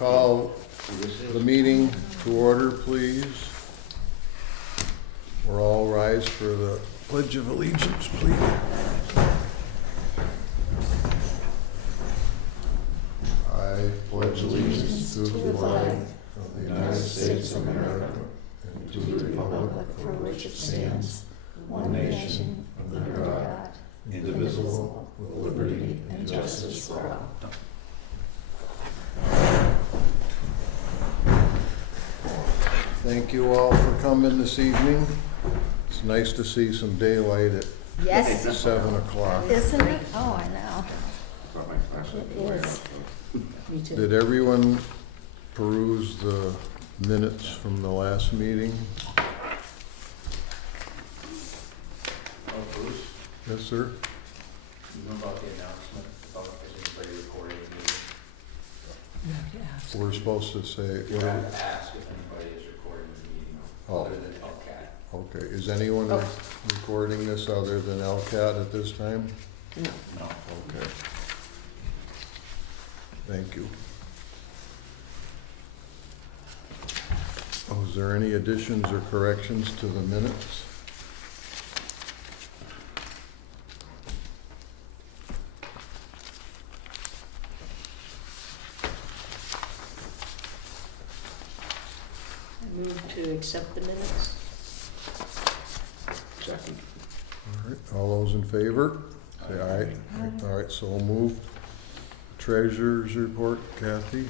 call the meeting to order, please. We'll all rise for the Pledge of Allegiance, please. I pledge allegiance to the flag of the United States of America and to the republic for which it stands, one nation, under God, indivisible, with liberty and justice for all. Thank you all for coming this evening. It's nice to see some daylight at Yes, 7 o'clock. isn't it? Oh, I know. It is. Me too. Did everyone peruse the minutes from the last meeting? Oh, Bruce, Yes, sir? you know about the announcement about is anybody recording the meeting? We're supposed to say, You have to ask if anybody is recording the meeting Oh. other than LCAT. okay, is anyone recording this other than LCAT at this time? No. Okay. Thank you. Oh, is there any additions or corrections to the minutes? I move to accept the minutes. Second. All right, all those in favor? Say aye. All right, so moved. Treasurer's report, Kathy.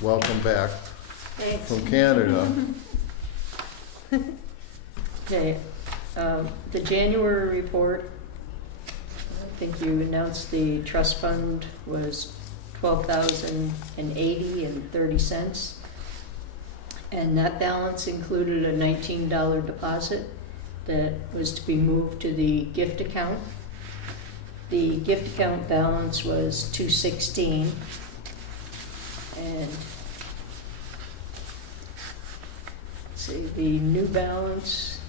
Welcome back Thanks. from Canada. Okay, the January report, I think you announced the trust fund was $12,080.30. And that balance included a $19 deposit that was to be moved to the gift account. The gift account balance was $216. And let's see, the new balance,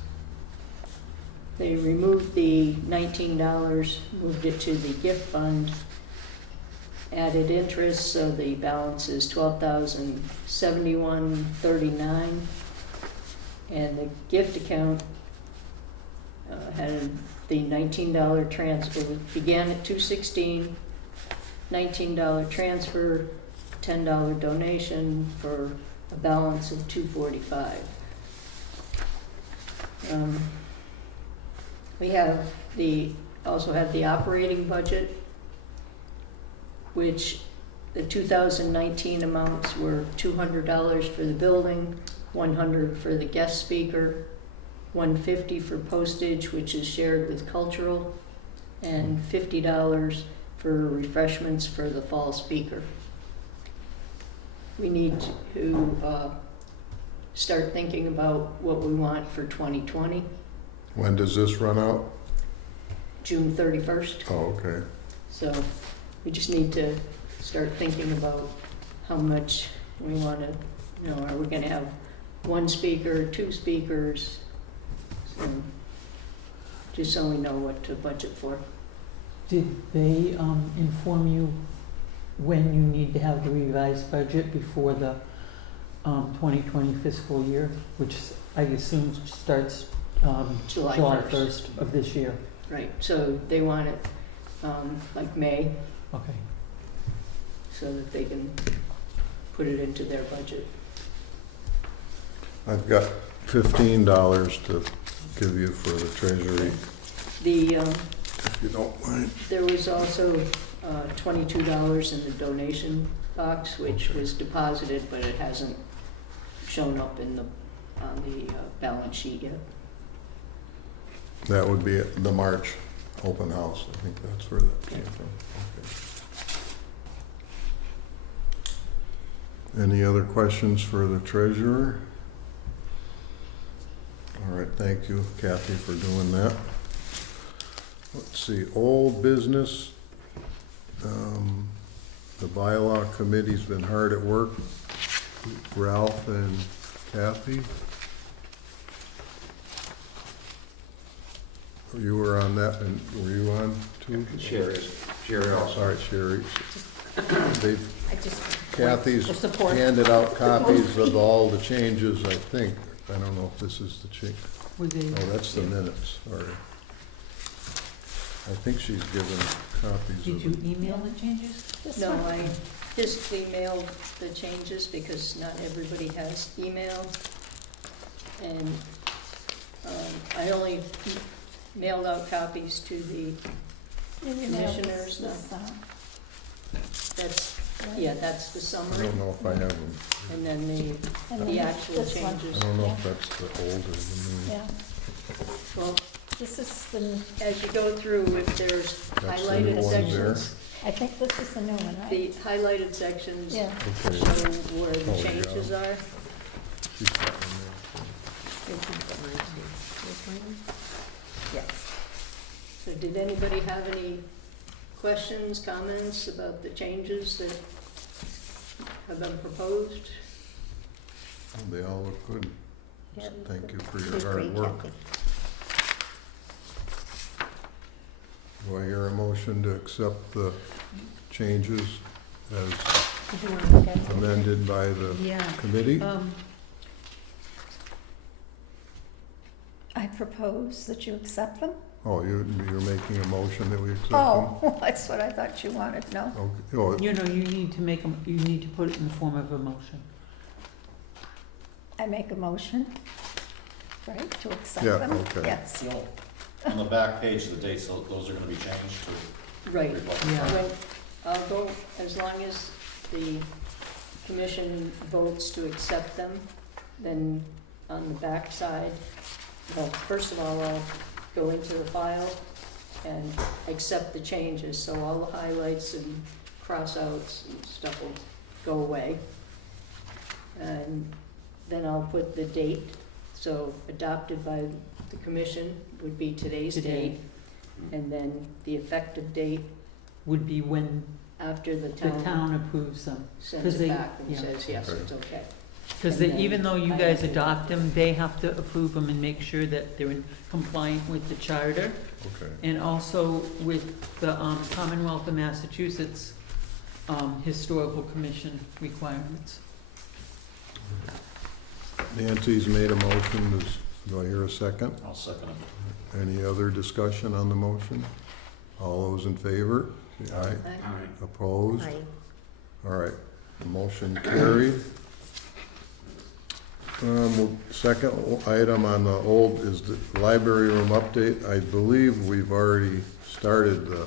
they removed the $19, moved it to the gift fund, added interest, so the balance is $12,071.39. And the gift account had the $19 transfer, began at $216, $19 transfer, $10 donation for a balance of $245. We also have the operating budget, which the 2019 amounts were $200 for the building, $100 for the guest speaker, $150 for postage, which is shared with cultural, and $50 for refreshments for the fall speaker. We need to start thinking about what we want for 2020, When does this run out? June 31st. Oh, okay. So we just need to start thinking about how much we want to, are we going to have one speaker, two speakers? So, just so we know what to budget for. Did they inform you when you need to have the revised budget before the 2020 fiscal year, which I assume starts July July 1st. 1st of this year? Right, so they want it like May, Okay. so that they can put it into their budget. I've got $15 to give you for the treasury, The if you don't mind. There was also $22 in the donation box, which Okay. was deposited, but it hasn't shown up on the balance sheet yet. That would be at the March open house. I think that's where that came from. Okay. Any other questions for the treasurer? All right, thank you, Kathy, for doing that. Let's see, old business. The bylaw committee's been hard at work. Ralph and Kathy. You were on that, and were you on too? Sherry also. All right, Sherry. They've I just Kathy's For support. handed out copies of all the changes, I think. I don't know if this is the change. With the- Oh, that's the minutes, sorry. I think she's given copies Did of you it. email the changes? No, I just emailed the changes because not everybody has email. And I only mailed out copies to the commissioners. No, that's, yeah, that's the I summary. don't know if I have them. And then the actual changes. I don't know if that's the older than me. Yeah, Well, this is the, as you go through, if there's That's the new highlighted one there. sections, I think this is the new one, right? the highlighted sections Yeah, show Okay. where the Oh, yeah. changes are. She's got one yes. So did anybody have any questions, comments about the changes that have been proposed? there. They all look good. Yeah. Thank you for Good your hard great, work. Kathy. Do I hear a motion to accept the changes as Did you want to look at it? amended by the Yeah. committee? I propose that you accept them. Oh, you're making a motion that we accept them? Oh, that's what I thought you wanted, no? Okay, oh, You know, you need to make them, you need to put it in the form of a motion. I make a motion, right, to accept Yeah, them? okay. Yes. You know, on the back page, the dates, those are gonna be changed to Right. reflect. Yeah. When, I'll go, as long as the commission votes to accept them, then on the back side, well, first of all, I'll go into the file and accept the changes, so all the highlights and cross-outs and stuff will go away. And then I'll put the date, so adopted by the commission would be today's Today. date, and then the effective date Would be when after the the town town approves them. sends 'cause it they- back and yeah. says, yes, Okay. it's okay. Because And then even though you I guys have to- adopt them, they have to approve them and make sure that they're in compliant with the charter okay. and also with the Commonwealth of Massachusetts Historical Commission requirements. Nancy's made a motion, do I hear a second? I'll second it. Any other discussion on the motion? All those in favor? Say aye. Aye. Opposed? All right, the motion carried. Second item on the old is the library room update. I believe we've already started the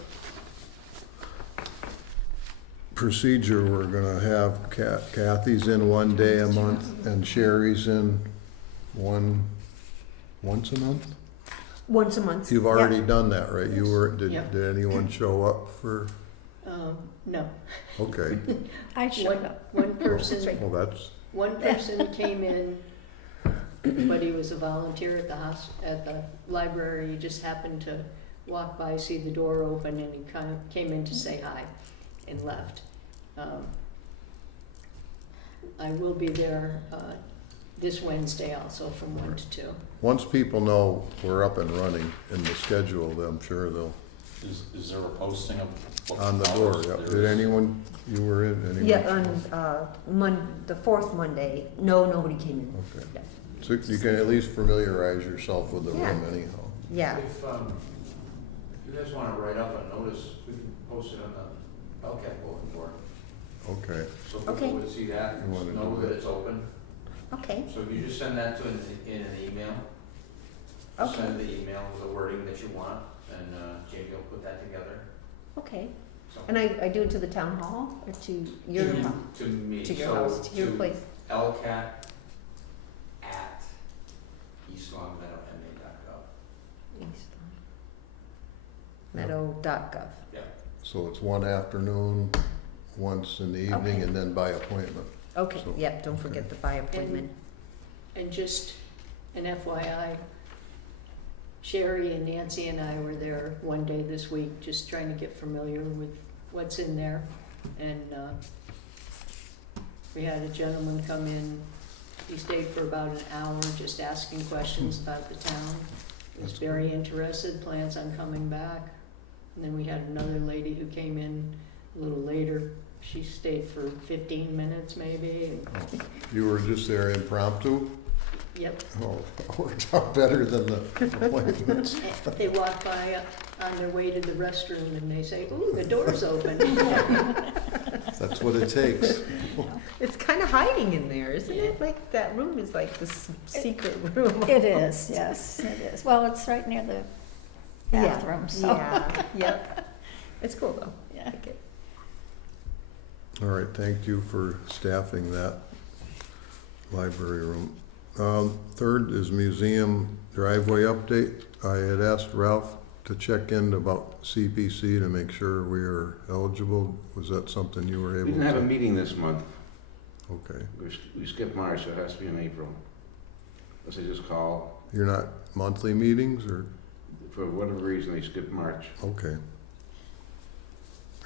procedure. We're gonna have Kathy's in one day a month and Sherry's in once a month? Once a month. You've already done that, right? You were, Yep. did anyone show up for, No. okay, I showed up. One person, well, that's, one person came in, but he was a volunteer at the library. He just happened to walk by, see the door open, and he kind of came in to say hi and left. I will be there this Wednesday also from 1 to 2. once people know we're up and running in the schedule, then I'm sure they'll, Is there a posting of what on the door, hours yep. there Did is? anyone, you were in, anyone? Yeah, on, the fourth Monday, no, nobody came in. Okay, Yeah. so you can at least familiarize yourself with the room Yeah. anyhow. Yeah, If you guys wanna write up a notice, we can post it on the LCAT bulletin board, Okay, so Okay. people would see that, You wanna know do that that? it's open. okay, So if you just send that to in an email, Okay. send the email with the wording that you want, and Jamie will put that together. okay. So- And I do it to the town hall or to your To- house? To me, To your so house, to your place? LCAT at eastlongmeadowma.gov. Meadow.gov. so it's one afternoon, once in the evening, Okay. and then by appointment. Okay, So- yeah, don't forget the by appointment. And just an FYI, Sherry and Nancy and I were there one day this week, just trying to get familiar with what's in there. And we had a gentleman come in, he stayed for about an hour, just asking questions about the town. He was very interested, plans on coming back. And then we had another lady who came in a little later, She stayed for 15 minutes maybe. And, You were just there impromptu? yep. Oh, worked out better than the appointments. They walk by on their way to the restroom and they say, "Ooh, the door's open." That's what it takes. It's kind of hiding in there, isn't it? Like, that room is like this secret room. It is, yes, it is. Well, it's right near the bathroom, so. Yeah, yep. It's cool, though. Yeah. Like it. All right, thank you for staffing that library room. Third is museum driveway update. I had asked Ralph to check in about CPC to make sure we are eligible. Was that something you were We able didn't have a to? meeting this month. Okay. We skipped March, so it has to be in April. Unless they just call, You're not monthly meetings or? for whatever reason, they skipped March. Okay.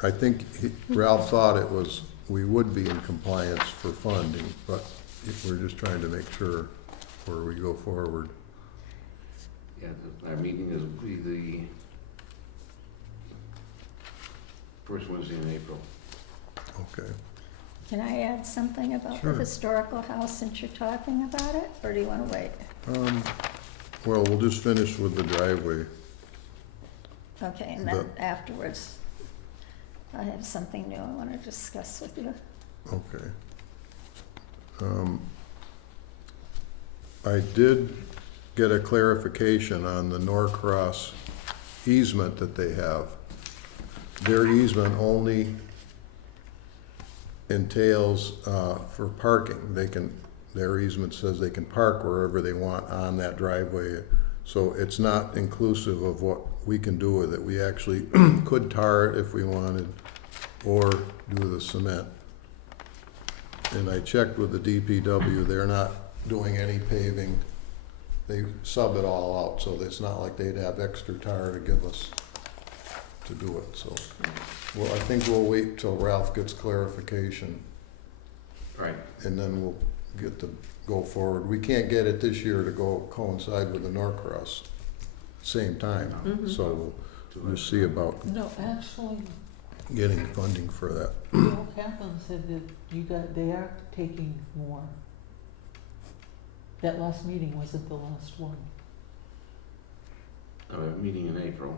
I think Ralph thought it was, we would be in compliance for funding, but we're just trying to make sure where we go forward. Yeah, our meeting is be the first Wednesday in April. Okay. Can I add something about Sure. the historical house since you're talking about it, or do you want to wait? Well, we'll just finish with the driveway. Okay, and then afterwards, I have something new I want to discuss with you. Okay. I did get a clarification on the Norcross easement that they have. Their easement only entails for parking. Their easement says they can park wherever they want on that driveway. So it's not inclusive of what we can do with it. We actually could tar it if we wanted, or do the cement. And I checked with the DPW, they're not doing any paving. They sub it all out, so it's not like they'd have extra tar to give us to do it, so. Well, I think we'll wait till Ralph gets clarification, Right. and then we'll get to go forward. We can't get it this year to go coincide with the Norcross, same time, so we'll just see about No, actually, getting funding for that. Bill Kaplan said that they are taking more. That last meeting wasn't the last one. Meeting in April.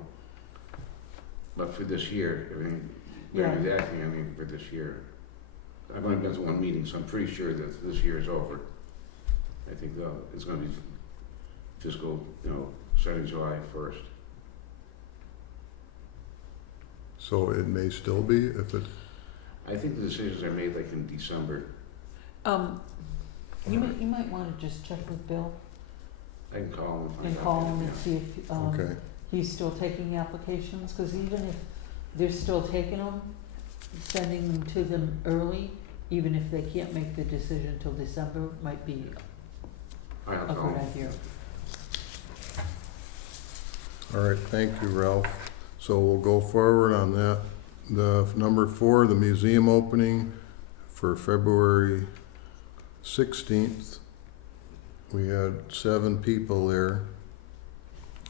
But for this year, I mean, Yeah. exactly, I mean, for this year. I've only been to one meeting, so I'm pretty sure that this year is over. I think it's gonna be fiscal, starting July 1st. So it may still be, if it, I think the decisions are made like in December. You might wanna just check with Bill I can call him and find out. and call him yeah. and see if, okay. he's still taking applications, cause even if they're still taking them, sending them to them early, even if they can't make the decision till December, might be All right, a I'll call good him. idea. All right, thank you, Ralph. So we'll go forward on that. The number 4, the museum opening for February 16th. We had 7 people there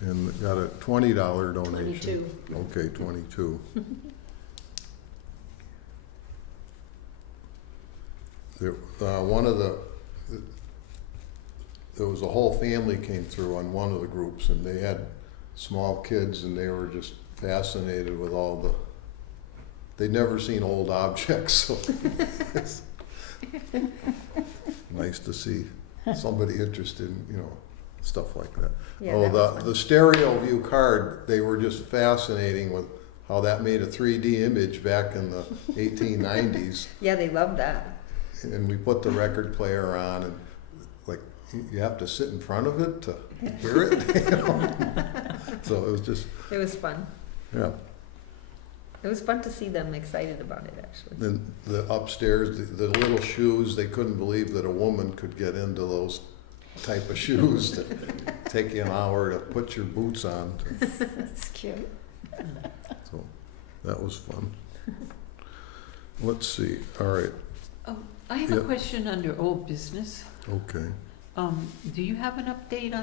and got a $20 donation. 22. Okay, 22. There was a whole family came through on one of the groups, and they had small kids, and they were just fascinated with all the, they'd never seen old objects, so it's nice to see somebody interested in, stuff like that. Yeah, Oh, that was fun. the stereo view card, they were just fascinating with how that made a 3D image back in the 1890s. Yeah, they love that. And we put the record player on, and like, you have to sit in front of it to hear it. So it was just, It was fun. yeah. It was fun to see them excited about it, actually. Then the upstairs, the little shoes, they couldn't believe that a woman could get into those type of shoes that take you an hour to put your boots on. That's cute. So that was fun. Let's see, all right, I have a Yep. question under old business. okay. Do you have an update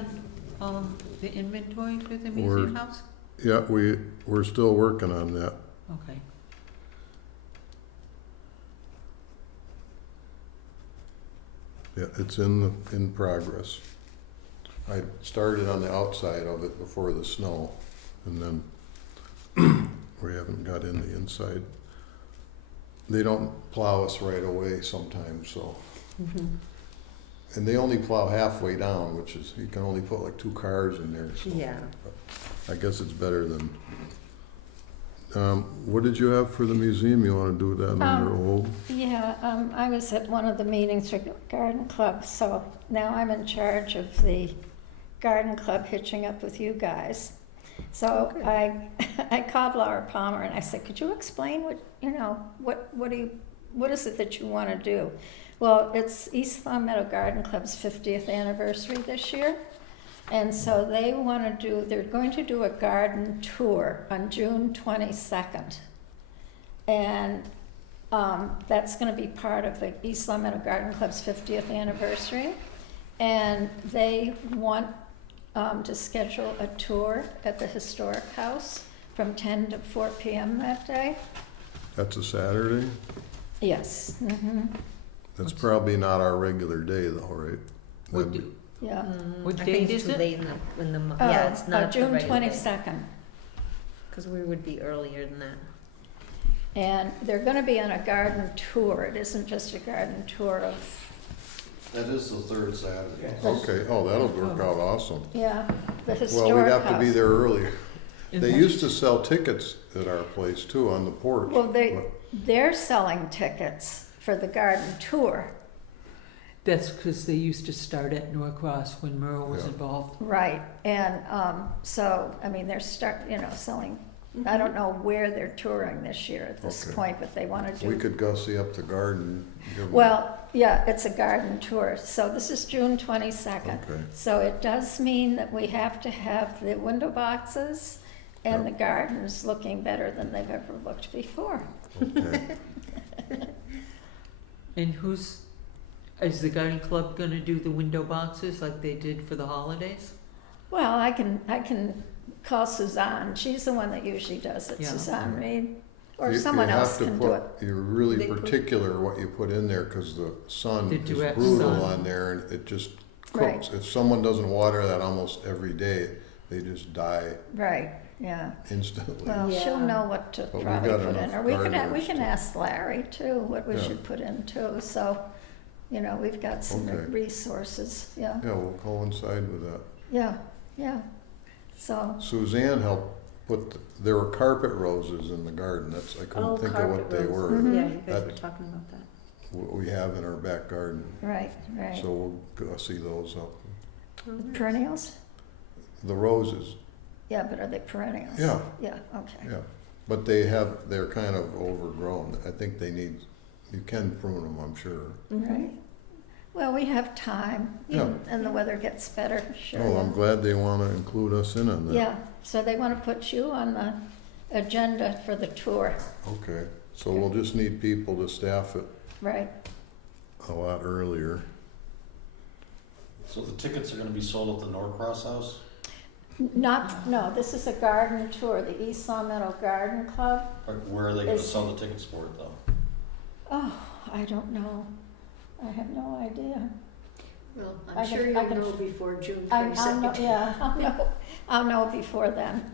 on the inventory for the We're- museum house? Yeah, we're still working on that. Okay. Yeah, it's in progress. I started on the outside of it before the snow, and then we haven't got in the inside. They don't plow us right away sometimes, so. And they only plow halfway down, which is, you can only put like 2 cars in there, so. Yeah. I guess it's better than. What did you have for the museum? You want to do that under old? Yeah, I was at one of the meetings for Garden Club, so now I'm in charge of the Garden Club hitching up with you guys. So I called Laura Palmer and I said, could you explain what is it that you want to do? Well, it's East Long Meadow Garden Club's 50th anniversary this year. And so they're going to do a garden tour on June 22nd. And that's going to be part of the East Long Meadow Garden Club's 50th anniversary. And they want to schedule a tour at the Historic House from 10 to 4 p.m. that day. That's a Saturday? Yes. That's probably not our regular day though, right? What That'd be- Yeah. What I date think it's is too it? late in the month. Yeah, it's not the June regular day. 22nd. Because we would be earlier than that. And they're going to be on a garden tour. It isn't just a garden tour of, That is the third Saturday. Okay, oh, that'll work out awesome. yeah, the Well, Historic we'd have to be House. there earlier. And They that's- used to sell tickets at our place too, on the porch. Well, they're selling tickets for the garden tour. That's because they used to start at Norcross when Merle was Yeah. involved. Right, and so, I mean, they're selling, I don't know where they're touring this year at this Okay. point, but they want to do. We could go see up the garden. give 'em- Well, yeah, it's a garden tour, so this is June 22nd. Okay, So it does mean that we have to have the window boxes and the gardens looking better than they've ever looked before. okay. And is the garden club gonna do the window boxes like they did for the holidays? Well, I can call Suzanne, she's the one that usually does it, Yeah. Suzanne Reed, or You- someone you have else to can put- do it. You're really They put- particular what you put in there, because the sun The is direct brutal sun. on there, and it just Right. cooks. If someone doesn't water that almost every day, they just die Right, yeah. instantly. Well, she'll Yeah. know what to But we probably got put in, enough or we can gardeners to- ask Larry too, what we Yeah. should put in too, so, we've got some Okay. resources, yeah, Yeah, we'll coincide with that. yeah, so, Suzanne helped there were carpet roses in the garden. I couldn't think of what they were. Mhm. Yeah, you guys That- were talking about that. What we have in our back garden. right, So we'll go see those up. Perennials? The roses, Yeah, but are they perennials? Yeah. Yeah, okay. yeah. But they're kind of overgrown. I think you can prune them, I'm sure. Right. Well, we have time, Yeah. and the weather gets better, sure. Oh, I'm glad they want to include us in on that. Yeah, so they want to put you on the agenda for the tour, Okay, so we'll just need people to staff it right? a lot earlier. So the tickets are gonna be sold at the Norcross House? No, this is a garden tour, the East Long Meadow Garden Club. Or where are they gonna Is- sell the tickets for it though? Oh, I don't know. I have no idea. Well, I I'm can- sure I you'll can- know before June I'll know, 22nd. yeah, I'll know before then.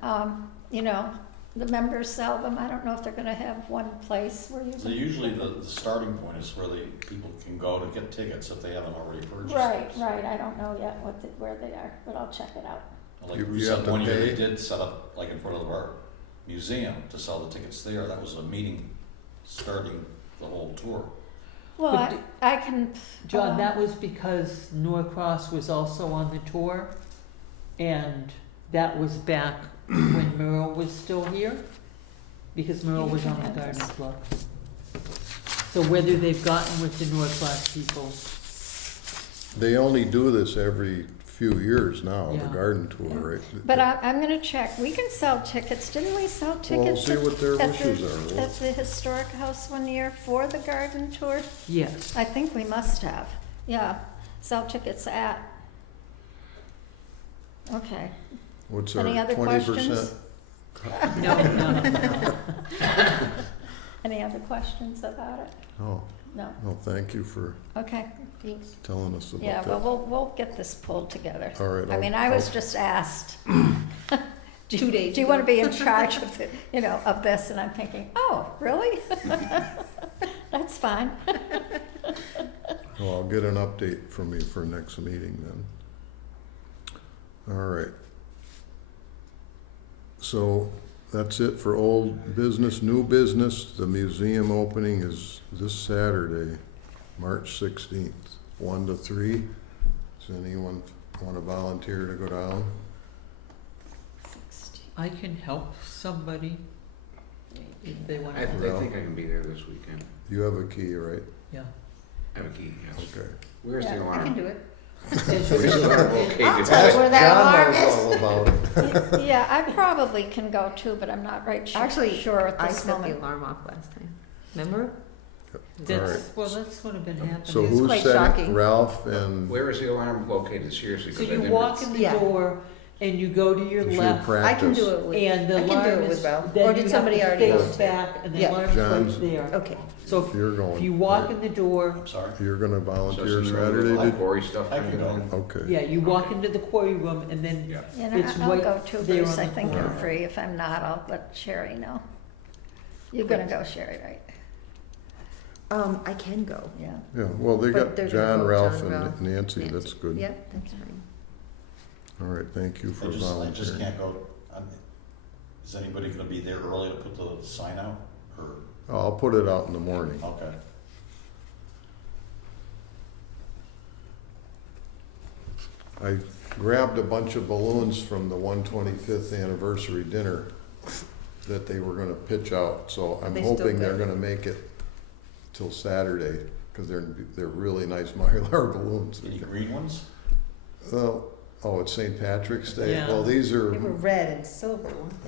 The members sell them, I don't know if they're gonna have one place where you So can. usually the starting point is where people can go to get tickets if they haven't already purchased Right, them. right, I don't know yet where they are, but I'll check it out. Like You we have said, to one year pay? they did set up, like in front of our museum, to sell the tickets there. That was a meeting starting the whole tour. Well, But I can. John, that was because Norcross was also on the tour, and that was back when Merle was still here, because Merle was on the garden club. So whether they've gotten with the Norcross people, They only do this every few years now, the Yeah. garden tour, right? But I'm gonna check, we can sell tickets, didn't we sell Well, we'll tickets see what their at wishes the, are. at the Historic House one year for the garden tour? yes. I think we must have, yeah, sell tickets at. Okay, What's any our other 20%? No. any other questions about it? Oh, No, Well, thank you for okay, Thanks. telling us about yeah, that. well, we'll get this pulled together. All right. I mean, I was just asked. 2 days Do you want to ago. be in charge of the, of this? And I'm thinking, oh, really? That's fine. Well, I'll get an update from you for next meeting then. All right. So that's it for old business. New business, the museum opening is this Saturday, March 16th, 1 to 3. Does anyone want to volunteer to go down? I can help somebody if they want I to. Well- think I can be there this weekend. You have a key, right? Yeah. I have a key, yes. Okay. Where's the Yeah, I can alarm? do it. Where's the alarm located? I'll tell you where that alarm is. John knows all about it. Yeah, I probably can go too, but I'm not Actually, sure at I this set the moment. alarm off last time. Remember? All right. That's what have been happening. So It's who's quite setting, shocking. Ralph and Where is the alarm located, seriously? So 'cause I you never- walk in the Yeah. door and you go to your it's your left I can practice? do it with, and the I can do alarm it is, with Ralph. then Or you did have somebody to already face go? back and the Yeah. alarm's John's- right there. Okay. So You're if going. you walk in the door, I'm sorry. You're gonna So volunteer it's Saturday? like Did- quarry stuff I kind can of go. going? Okay. yeah, you walk into the quarry room and then Yeah. And It's I'll right go too, there Bruce. on I the think I'm corner. free. If I'm not, I'll let Sherry know. You're gonna go, Sherry, right? I can go. Yeah. Yeah, well, they But got they're gonna John, go Ralph, John, Ralph, and Nancy. Nancy. That's good. Yep, that's fine. All right, thank you for I just volunteering. can't go, is anybody gonna be there early to put the sign out, or, I'll put it out in the morning. okay. I grabbed a bunch of balloons from the 125th anniversary dinner that they were gonna pitch out, so I'm They still hoping they're good? gonna make it till Saturday, because they're really nice Mylar balloons. Any green ones? Oh, it's St. Patrick's Day? Yeah. Well, these are, They were red and silver, weren't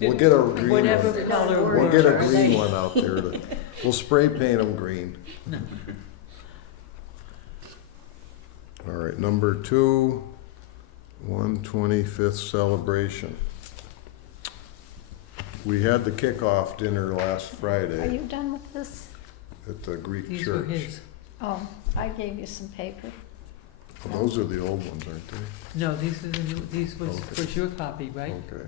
they? we'll get a green whatever one. color We'll works. get a green one out there. We'll spray paint them green. No. All right, number 2, 125th celebration. We had the kickoff dinner last Are Friday you done with this? at the Greek These were church. his. Oh, I gave you some paper. Those are the old ones, aren't they? No, these are the new, these was Okay. your copy, right? Okay.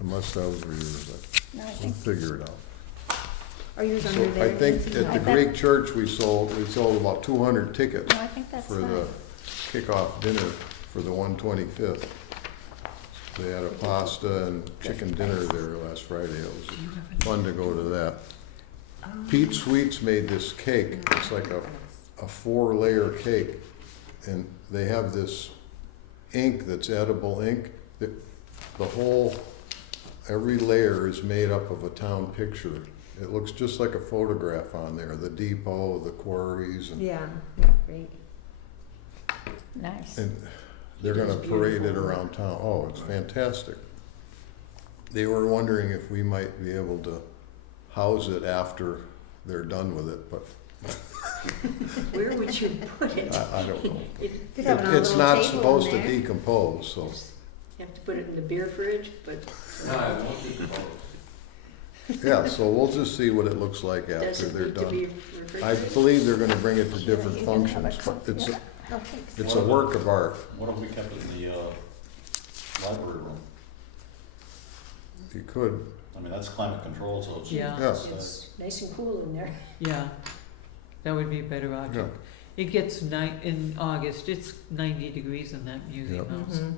Unless those were yours, No, I we'll think, figure it out. Are yours So under there? I think Nancy? at the No. Greek church, we sold about 200 tickets no, I think that's for fine. the kickoff dinner for the 125th. They had a pasta and chicken dinner there last Friday. It was fun to go to that. Pete Sweets made this cake. It's like a 4-layer cake. And they have this ink that's edible ink. Every layer is made up of a town picture. It looks just like a photograph on there, the depot, the quarries, and Yeah, great. Nice. and they're gonna parade it around town. Oh, it's fantastic. They were wondering if we might be able to house it after they're done with it, but Where would you put it? I don't know. Could have it on a It's little not table in supposed to there. decompose, so, You have to put it in the beer fridge, but No, I won't be closed. yeah, so we'll just see what it looks like after does it they're need to be done. I refrigerated? believe they're gonna bring it to different You can have functions, a but cook- it's, yeah. Oh, thanks. it's a work of art. What if we kept it in the, library room? You could, I mean, that's climate controlled, so it's. Yeah. Yeah. It's nice and cool in there. Yeah, that would be a better yeah. option. It gets in August, it's 90 degrees in that museum Yep. house. Mhm.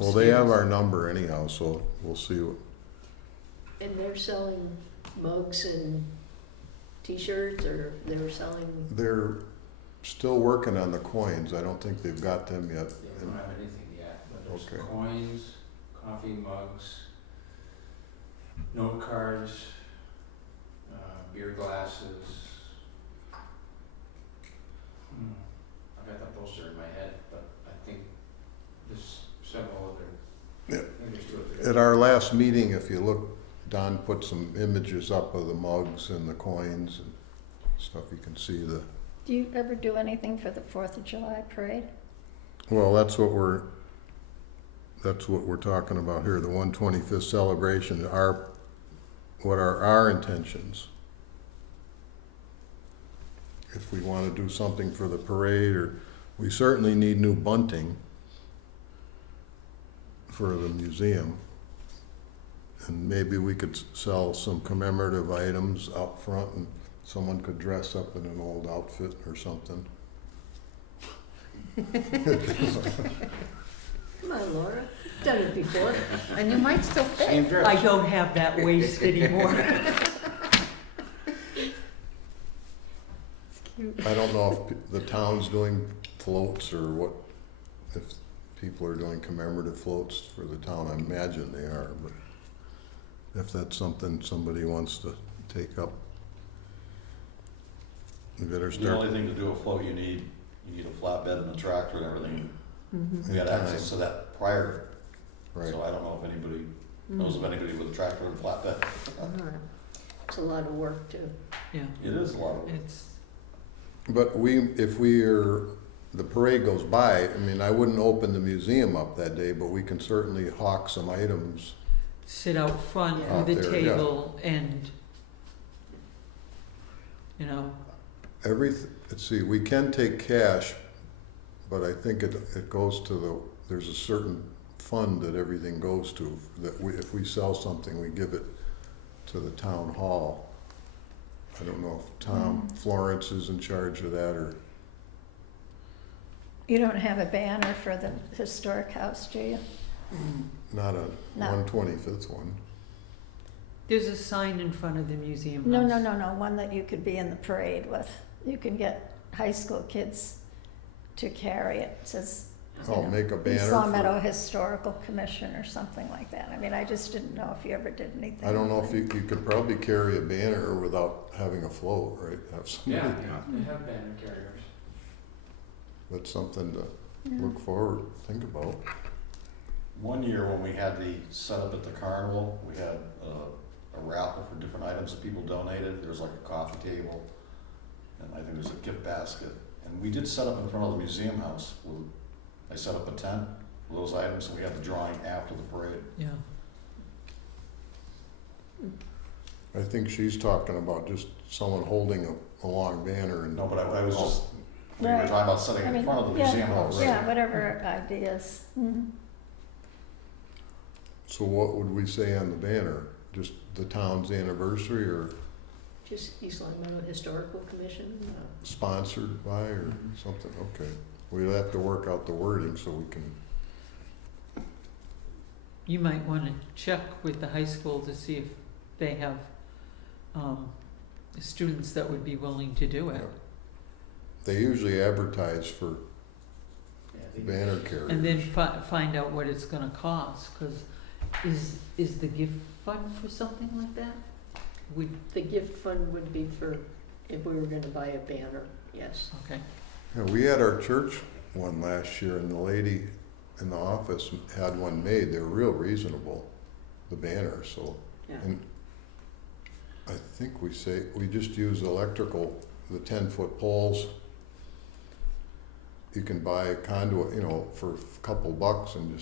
Well, they have Upstairs. our number anyhow, so we'll see what, And they're selling mugs and T-shirts, or they're selling, they're still working on the coins. I don't think they've got them yet. They don't have anything yet, but there's Okay. coins, coffee mugs, note cards, beer glasses. I've got the poster in my head, but I think there's several other. Yeah. I think there's 2 or 3. At our last meeting, if you look, Don put some images up of the mugs and the coins and stuff. You can see the, Do you ever do anything for the 4th of July parade? well, that's what we're talking about here, the 125th celebration. What are our intentions? if we wanna do something for the parade, or we certainly need new bunting for the museum. And maybe we could sell some commemorative items out front, and someone could dress up in an old outfit or something. Come on, Laura, you've done it before. And you might still fit. Same dress. I don't have that waist anymore. It's cute. I don't know if the town's doing floats or what, if people are doing commemorative floats for the town. I imagine they are, but if that's something somebody wants to take up, you better The start. only thing to do a float, you need a flatbed and a tractor and everything. Mhm. We got in access time. to that prior, Right. so I don't know if anybody knows of anybody with a tractor and flatbed. All right. It's a lot of work too. Yeah, It is a lot of work. it's, But if the parade goes by, I mean, I wouldn't open the museum up that day, but we can certainly hawk some items. sit out front Yeah. with a Out there, yeah. table and, you know, Let's see, we can take cash, but I think it goes to there's a certain fund that everything goes to, that if we sell something, we give it to the town hall. I don't know if Tom Florence is in charge of that, or, You don't have a banner for the historic house, do you? not a No. 125th one. there's a sign in front of the museum No, house. no, one that you could be in the parade with. You can get high school kids to carry it. It says, you Oh, know, make a banner East Long for- Meadow Historical Commission or something like that. I mean, I just didn't know if you ever did anything. I don't know if you could probably carry a banner without having a float, right? Have somebody, Yeah. They have banner carriers. that's something to Yeah. look forward, think about. One year when we had the setup at the carnival, we had a raffle for different items that people donated. There was like a coffee table, and I think there's a gift basket. And we did set up in front of the museum house. I set up a tent with those items, and we had the drawing after the parade. Yeah, I think she's talking about just someone holding a long banner and. No, but I was just, we were Right. talking about setting I it in mean, front of the yeah, museum house. right. Yeah, whatever ideas. Mhm. So what would we say on the banner? Just the town's anniversary, or Just East Long Meadow Historical Commission? sponsored by, or something? Okay. We'll have to work out the wording so we can, you might wanna check with the high school to see if they have, students that would be willing to do it. they usually advertise for Yeah, they- banner carriers. And then find out what it's gonna cost, cause is the gift fund for something like that? Would, The gift fund would be for, if we were gonna buy a banner, yes. okay, Yeah, we had our church one last year, and the lady in the office had one made. They were real reasonable, the banner, so. Yeah. And I think we just use electrical, the 10-foot poles. You can buy a conduit, for a couple bucks, and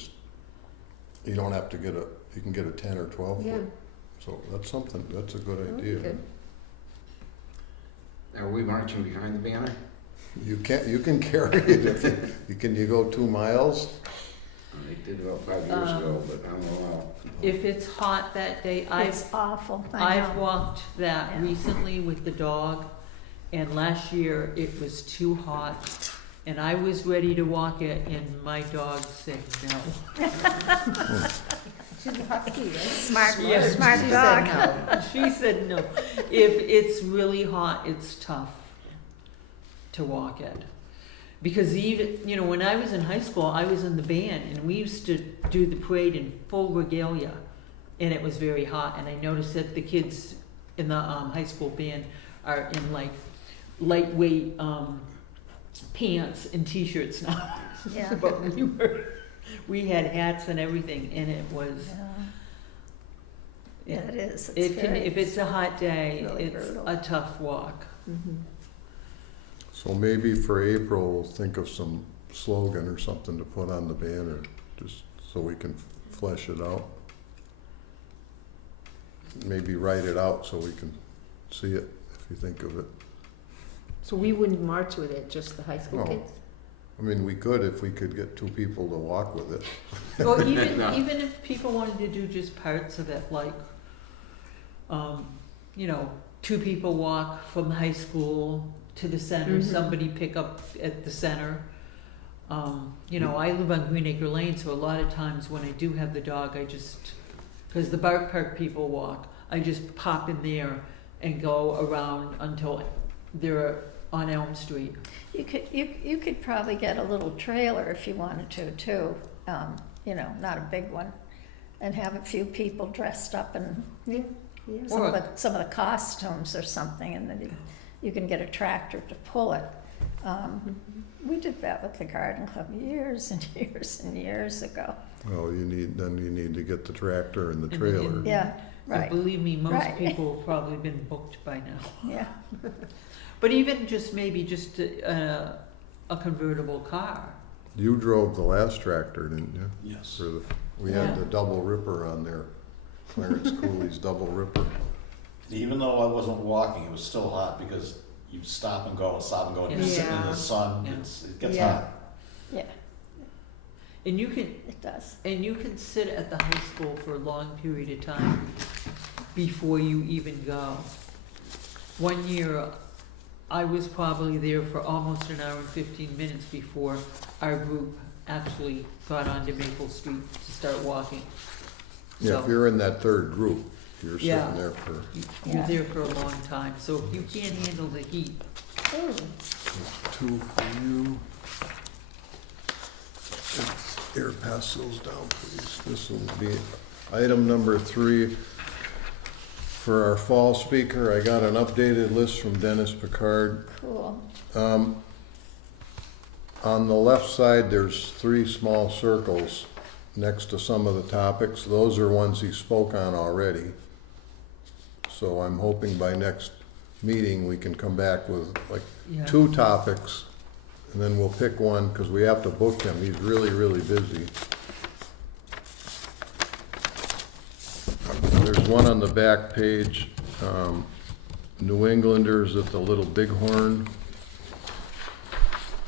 you don't have to you can get a 10 or 12 Yeah. foot. So that's a good Oh, idea. good. Are we marching behind the banner? You can carry it can you go 2 miles? They did about 5 years ago, but I don't know. if it's hot that day, It's awful. I I've know. walked that Yeah. recently with the dog, and last year it was too hot, and I was ready to walk it, and my dog said no. She's a husky, right? Smart, Yes. smart She dog. said no. She said no. If it's really hot, it's tough to walk it. Because even, when I was in high school, I was in the band, and we used to do the parade in full regalia, and it was very hot, and I noticed that the kids in the high school band are in like lightweight pants and t-shirts now. Yeah. But we had hats and everything, and it was, Yeah, it is. if it's a hot day, really it's brutal. a tough walk. Mhm. So maybe for April, we'll think of some slogan or something to put on the banner, just so we can flesh it out. Maybe write it out so we can see it, if you think of it. So we wouldn't march with it, just the high school No. kids? I mean, we could if we could get 2 people to walk with it. Or even, No. even if people wanted to do just parts of it, like, you know, 2 people walk from high school to the center, Mhm. somebody pick up at the center. You know, I live on Greenacre Lane, so a lot of times when I do have the dog, I just, because the Bark Park people walk, I just pop in there and go around until they're on Elm Street. You could probably get a little trailer if you wanted to, too, you know, not a big one, and have a few people dressed up in Yeah, yeah. some of the costumes or something, and then you can get a tractor to pull it. We did that with the garden club years and years and years ago. Well, you need to get the tractor and the And- trailer. and- Yeah, And right, believe me, most Right. people have probably been booked by now. yeah. But even just maybe just a convertible car. You drove the last tractor, didn't you? Yes. For the, we had Yeah. the double ripper on there, Clarence Cooley's double ripper. Even though I wasn't walking, it was still hot because you stop and go and stop and go and you're sitting in Yeah. the sun, Yeah. it gets Yeah. hot. Yeah, And you can, it does. and you can sit at the high school for a long period of time before you even go. One year, I was probably there for almost an hour and 15 minutes before our group actually got onto Maple Street to start walking. Yeah, if So- you're in that 3rd group, you're Yeah. sitting there for, You're Yeah. there for a long time, so if you can't handle the heat, Ooh, 2 for you. Here, pass those down, please. This will be item number 3. For our fall speaker, I got an updated list from Dennis Picard. cool. On the left side, there's 3 small circles next to some of the topics. Those are ones he spoke on already. So I'm hoping by next meeting, we can come back with like yeah. 2 topics, and then we'll pick one, because we have to book him. He's really, really busy. There's one on the back page, New Englanders at the Little Bighorn.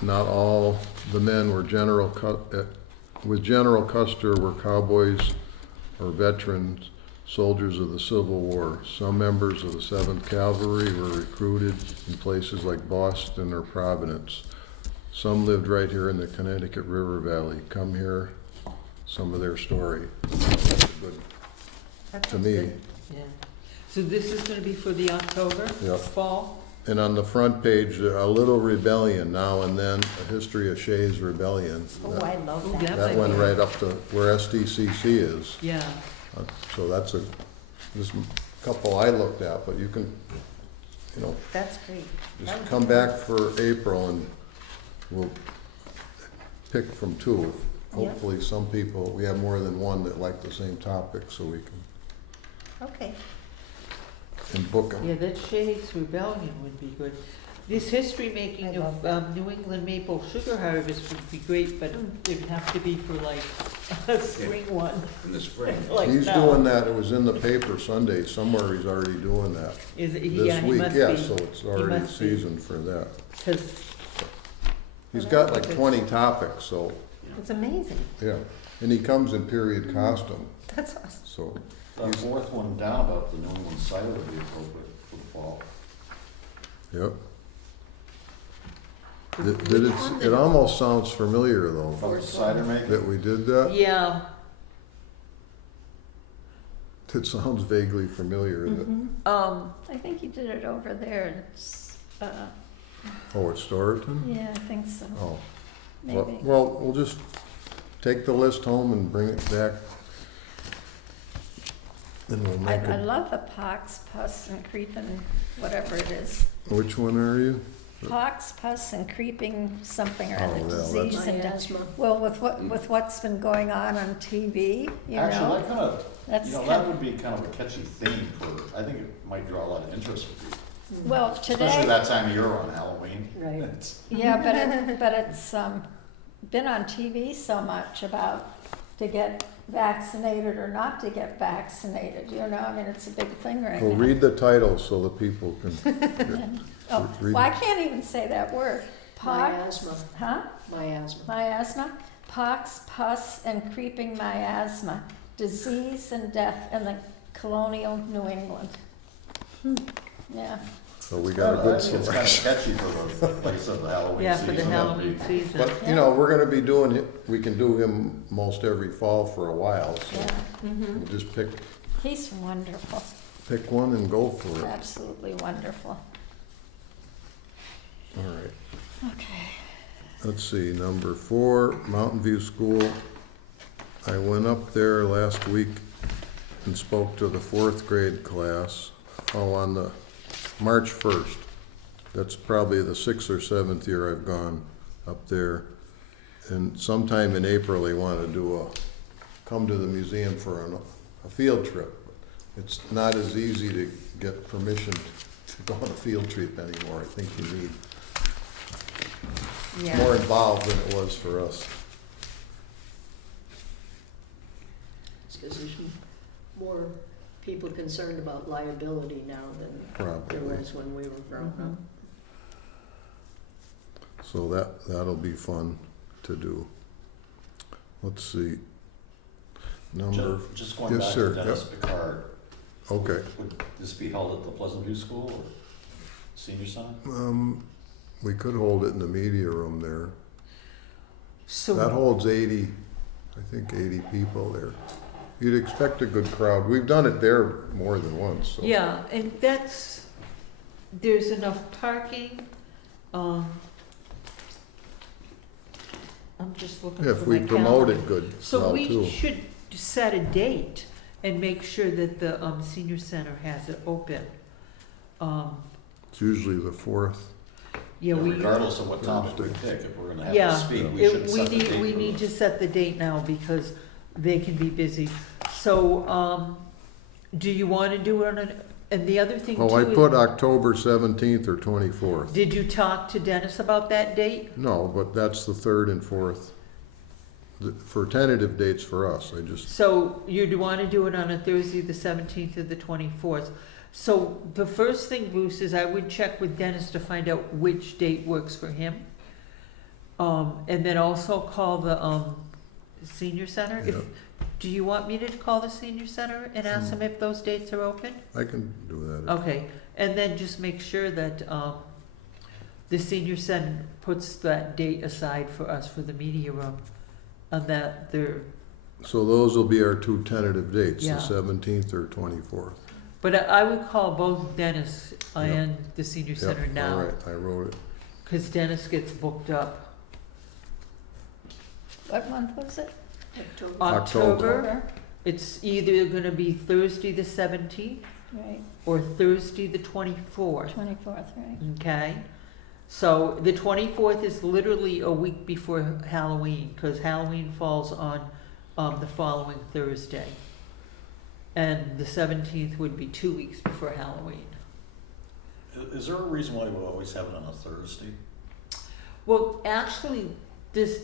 Not all the men were with General Custer were cowboys or veterans, soldiers of the Civil War. Some members of the 7th Cavalry were recruited in places like Boston or Providence. Some lived right here in the Connecticut River Valley. Come here, some of their story. That's good That to sounds me. good. Yeah. So this is gonna be for the October, Yep. fall? And on the front page, a little rebellion now and then, a history of Shays Rebellion. Oh, I love Ooh, that. that That might went be- right up to where SDCC is. Yeah, So that's this couple I looked at, but you can, you know, That's great. just come back for April and we'll pick from 2. Hopefully some people, we have more than one that like the same topic, so we Okay. can book them. yeah, that Shades Rebellion would be good. This history making I of love New England maple sugar harvest would be great, but it'd have to be for like a spring one, In the spring. like He's now. doing that, it was in the paper Sunday, somewhere he's already doing that. Is it, This yeah, he week, must yeah, be, so it's already must be. seasoned for that. 'cause He's got like 20 topics, so, It's amazing. yeah. And he comes in period costume, That's awesome. so, The 4th one down about the New England cider would be appropriate for the fall. yep. It almost sounds familiar though, About the cider making. that we did that. yeah, It sounds vaguely familiar. I think you did it over there. It's, Oh, it's Storyton? yeah, I think so. Oh, Maybe. well, we'll just take the list home and bring it back. And we'll make I it, love the pox, pus, and creeping, whatever it is. which one are you? Pox, pus, and creeping something or Oh, other yeah, disease. My And asthma. well, with what's been going on TV, you Actually, know, that kind of, that's you know, kind that of, would be kind of a catchy theme for, I think it might draw a lot of interest with people. well, Especially today, that time of year on Halloween. Right. It's- yeah, but it's been on TV so much about to get vaccinated or not to get vaccinated. You know, I mean, it's a big thing right Well, now. read the title so the people can. Oh, Read- well, I can't even say that word. Pox, Miasma. huh? Miasma. Miasma, pox, pus, and creeping miasma, disease and death in the colonial New England. Yeah, So we got a good I think it's selection. kind of catchy for the, like I said, the Halloween Yeah, season. for the that'd Halloween be- season. But, you know, we're gonna be doing it, we can do him most every fall for a while, so yeah. we'll just He's wonderful, pick one and go for it. absolutely wonderful. All right. Okay. Let's see, number 4, Mountain View School. I went up there last week and spoke to the 4th grade class, on the March 1st. That's probably the 6th or 7th year I've gone up there. And sometime in April, they want to come to the museum for a field trip. It's not as easy to get permission to go on a field trip anymore. I think you need more involved than it was for us. It's 'cause there's more people concerned about liability now than Probably. there was when we were growing up. So that'll be fun to do. Let's see. Number, Just going Yes, back sir. to Dennis Picard, okay. would this be held at the Pleasant View School or Senior Center? We could hold it in the media room there. That So, holds 80, I think 80 people there. You'd expect a good crowd. We've done it there more than once, so. yeah, and there's enough parking. I'm just looking for my If we promote calendar. it good, So well, we too. should set a date and make sure that the senior center has it open. It's usually the 4th. Yeah, we, Regardless of what topic we pick, if we're gonna have yeah, to speak, we should set the date. we for need the- to set the date now because they can be busy. So, do you wanna do it and the other thing too Oh, I is- put October 17th or 24th. Did you talk to Dennis about that date? No, but that's the 3rd and 4th. For tentative dates for us, I just, So you'd want to do it on a Thursday, the 17th or the 24th. So the first thing, Bruce, is I would check with Dennis to find out which date works for him. And then also call the senior center. If, Yeah. do you want me to call the senior center and ask them if those dates are open? I can do that. Okay, and then just make sure that the senior center puts that date aside for us for the media room. And that they're, So those will be our 2 tentative dates, Yeah. the 17th or 24th. but I would call both Dennis Yep. and the senior center Yep, all now, right, I wrote it. because Dennis gets booked up. What month was it? October. October. It's either gonna be Thursday the 17th Right, or Thursday the 24th, 24th, right? okay? So the 24th is literally a week before Halloween, because Halloween falls on the following Thursday. And the 17th would be 2 weeks before Halloween. Is there a reason why we always have it on a Thursday? Well, actually, this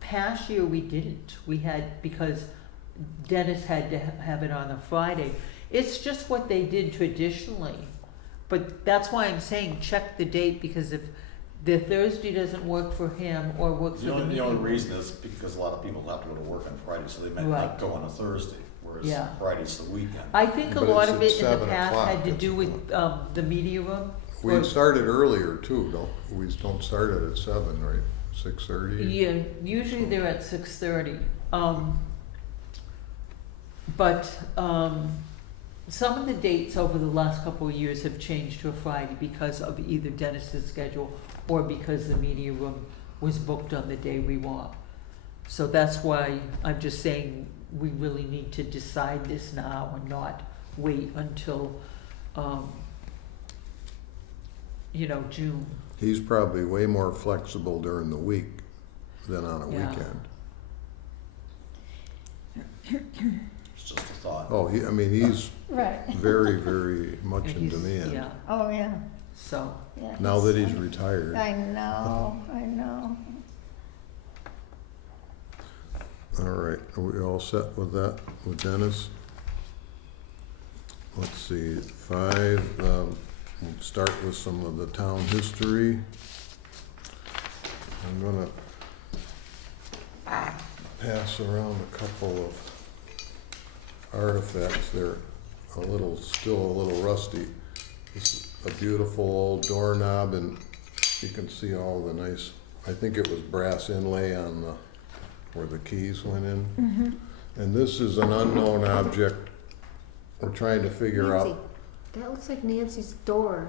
past year we didn't. We had, because Dennis had to have it on a Friday. It's just what they did traditionally. But that's why I'm saying check the date, because if the Thursday doesn't work for him or works for The the only meeting. reason is because a lot of people have to go to work on Friday, so they might Right. not go on a Thursday, whereas Yeah. Friday's the weekend. I think a But lot it's of at it in the 7 past o'clock, had to that's do the with the media room. We started earlier too, don't, we don't start it at 7, right? 6:30? Yeah, usually they're at 6:30. But some of the dates over the last couple of years have changed to a Friday because of either Dennis's schedule or because the media room was booked on the day we want. So that's why I'm just saying we really need to decide this now and not wait until, June. He's probably way more flexible during the week than on a Yeah. weekend. It's just a thought. Oh, he's Right, very, very much in He's- demand, Yeah, oh, yeah, so, yeah. now that he's retired. I know, I know. All right, are we all set with that, with Dennis? Let's see, 5, We'll start with some of the town history. I'm gonna pass around a couple of artifacts. They're still a little rusty. This is a beautiful old doorknob, and you can see all the nice, I think it was brass inlay on where the keys went in. And this is an unknown object. We're trying to figure Nancy, out. that looks like Nancy's door.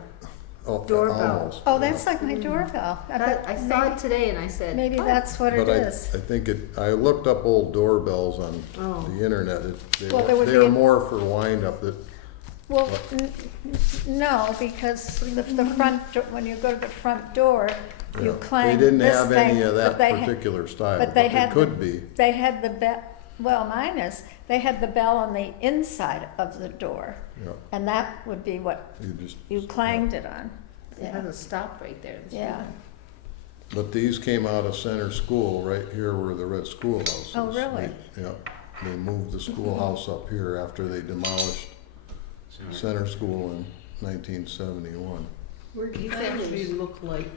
Oh, Doorbell. almost. Oh, that's like my doorbell. I saw it today and I said, Maybe oh. that's what it But is. I think I looked up old doorbells on Oh. the internet. Well, there would They're be a- more for wind up. Well, no, because the front, when you go to the front door, you clang They didn't this have thing, any of but that they ha- particular style, but but they it had could the- be. They had the bell, well, mine is, they had the bell on the inside of the door, Yeah, and that would be what you just. you clanged it on. It has a stop right there. Yeah. But these came out of Center School, right here where the red schoolhouse is. Oh, really? Yeah, they moved the schoolhouse up here after they demolished Center School in 1971. Where'd you These find actually these? look like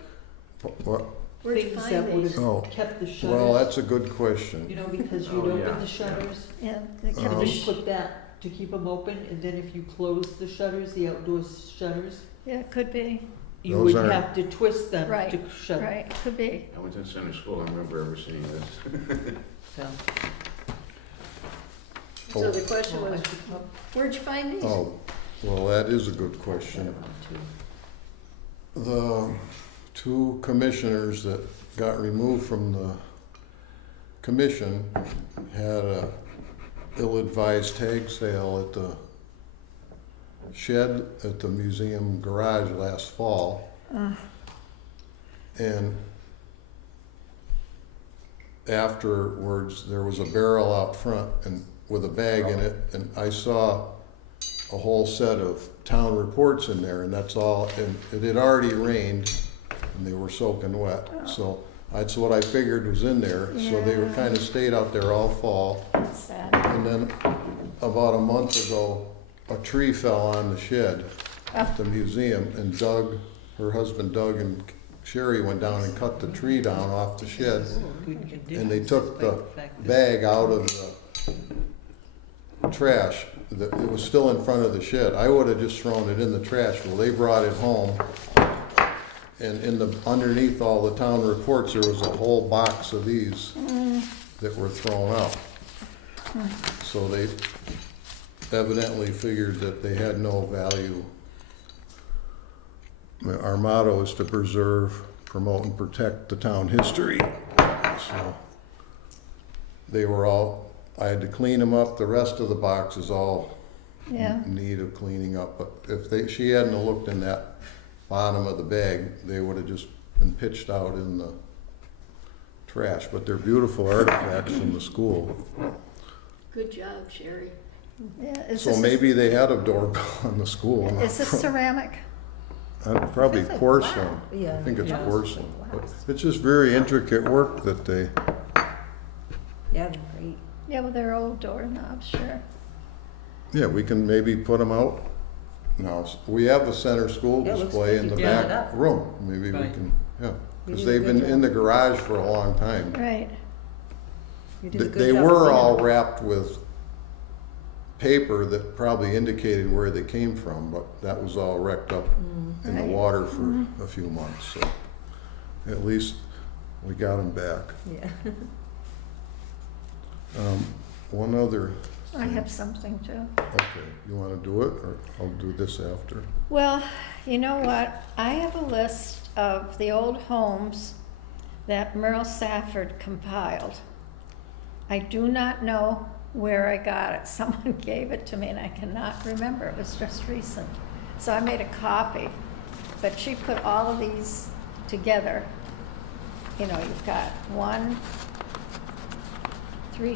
What? Where'd you things find that would these? have Oh, kept the shutters. well, that's a good You question. know, because you'd Oh, open yeah. the shutters, Yeah, they kept and Um, the then put that to keep them open, and then if you close the shutters, the outdoor shutters, yeah, it could be, you Those would aren't- have to twist them Right, to shut. right, could be. I went to center school, I remember ever seeing this. So, So the question well, I was, should prob- where'd you find these? Oh, well, that is a good put that question. around too. The two commissioners that got removed from the commission had a ill-advised tag sale at the shed at the museum garage last fall. And afterwards, there was a barrel out front and with a bag in it, and I saw a whole set of town reports in there, and that's all, and it had already rained, and they were soaking wet, so that's what I figured was in there, so they were Yeah. kinda stayed out there all fall. That's sad. And then about a month ago, a tree fell on the shed at the museum, and Doug, her husband Doug and Sherry went down and cut the tree down off the shed, Good condition, and they took the despite fact that- bag out of the trash. It was still in front of the shed. I would have just thrown it in the trash. Well, they brought it home, and underneath all the town reports, there was a whole box of these that were thrown out. So they evidently figured that they had no value. Our motto is to preserve, promote, and protect the town history. So they were all, I had to clean them up. The rest of the box is all Yeah, in need of cleaning up. But if she hadn't have looked in that bottom of the bag, they would have just been pitched out in the trash. But they're beautiful artifacts from the school. Good job, Sherry. yeah. Is So this- maybe they had a doorbell on the school. Is this ceramic? Probably It's like porcelain. glass. Yeah. I think it's Yeah. porcelain. Like But glass. it's just very intricate work that they, Yeah, they're great. Yeah, well, they're old doorknobs, sure. yeah, we can maybe put them out. Now, we have the center school Yeah, it looks display like in the you done it back up. room. Maybe we Right. can, yeah. You Because did a they've good been in the garage for a long time. Right. You did a good They job were cleaning all them. wrapped with paper that probably indicated where they came from, but that was all wrecked up in the Right. water for a few months, so at least we got them back. Yeah. One other, I have something too. okay, you want to do it, or I'll do this after? Well, you know what? I have a list of the old homes that Merle Safford compiled. I do not know where I got it. Someone gave it to me and I cannot remember. It was just recent. So I made a copy. But she put all of these together. You know, you've got 2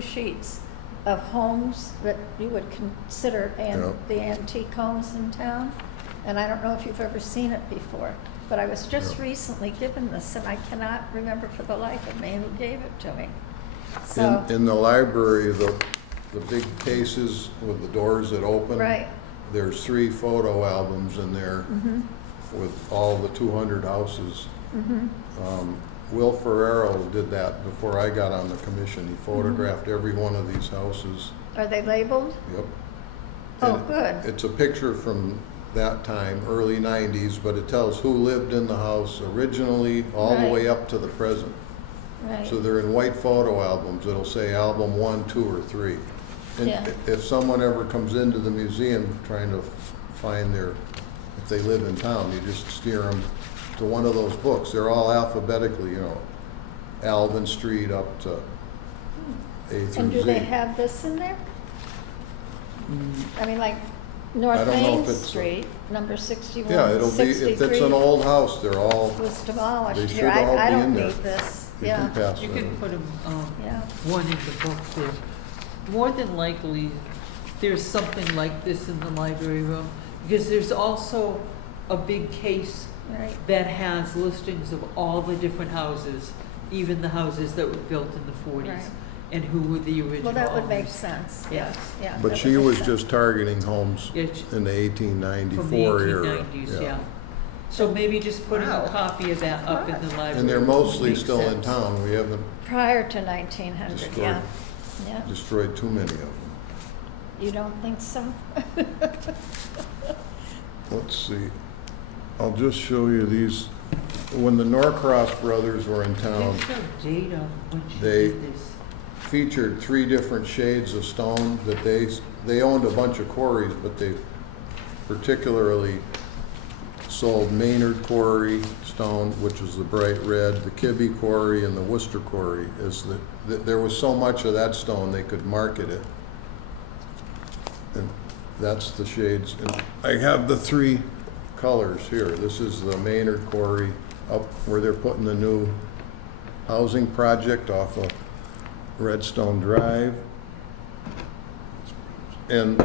sheets of homes that you would consider Yeah. the antique homes in town. And I don't know if you've ever seen it before, but I was just Yeah. recently given this and I cannot remember for the life of me who gave it to me. So, In the library, the big cases with the doors that open. right, there's 3 photo albums in there Mm-hmm, with all the 200 houses. mm-hmm. Will Ferrero did that before I got on the commission. He photographed every one of these houses. Are they labeled? Yep. Oh, And good. It's a picture from that time, early 90s, but it tells who lived in the house originally all the way Right. up to the present. Right. So they're in white photo albums. It'll say album 1, 2, or 3. And Yeah. if someone ever comes into the museum trying to find if they live in town, you just steer them to one of those books. They're all alphabetically, Alvin Street up to A through Z. And do they have this in there? I mean, like I North don't know Main if it's a- Street, number 61, Yeah, it'll be, if it's 63 an old house, they're all, was demolished. they Here, should all I be in don't there. need this. you Yeah, can pass You them. can put yeah. one in the book there. More than likely, there's something like this in the library room, because there's also a big case Right. that has listings of all the different houses, even the houses that were built in the 40s, Right. and who were the original Well, that would make owners. sense. Yes. Yeah. But that she would make was sense. just targeting homes Yeah, sh- in the From the 1894 era. 1890s, yeah. So maybe just putting Wow. a copy of that up in the library. And they're mostly makes still in sense. town. We haven't Prior to 1900, yeah. Yeah. destroyed too many of them. You don't think so? Let's see. I'll just show you these. When the Norcross brothers were in town, There's no date on when she They- did this. featured 3 different shades of stone that they owned a bunch of quarries, but they particularly sold Maynard Quarry stone, which is the bright red, the Kibbe Quarry, and the Worcester Quarry. There was so much of that stone they could market it. And that's the shades. And I have the 3 colors here. This is the Maynard Quarry up where they're putting the new housing project off of Redstone Drive. And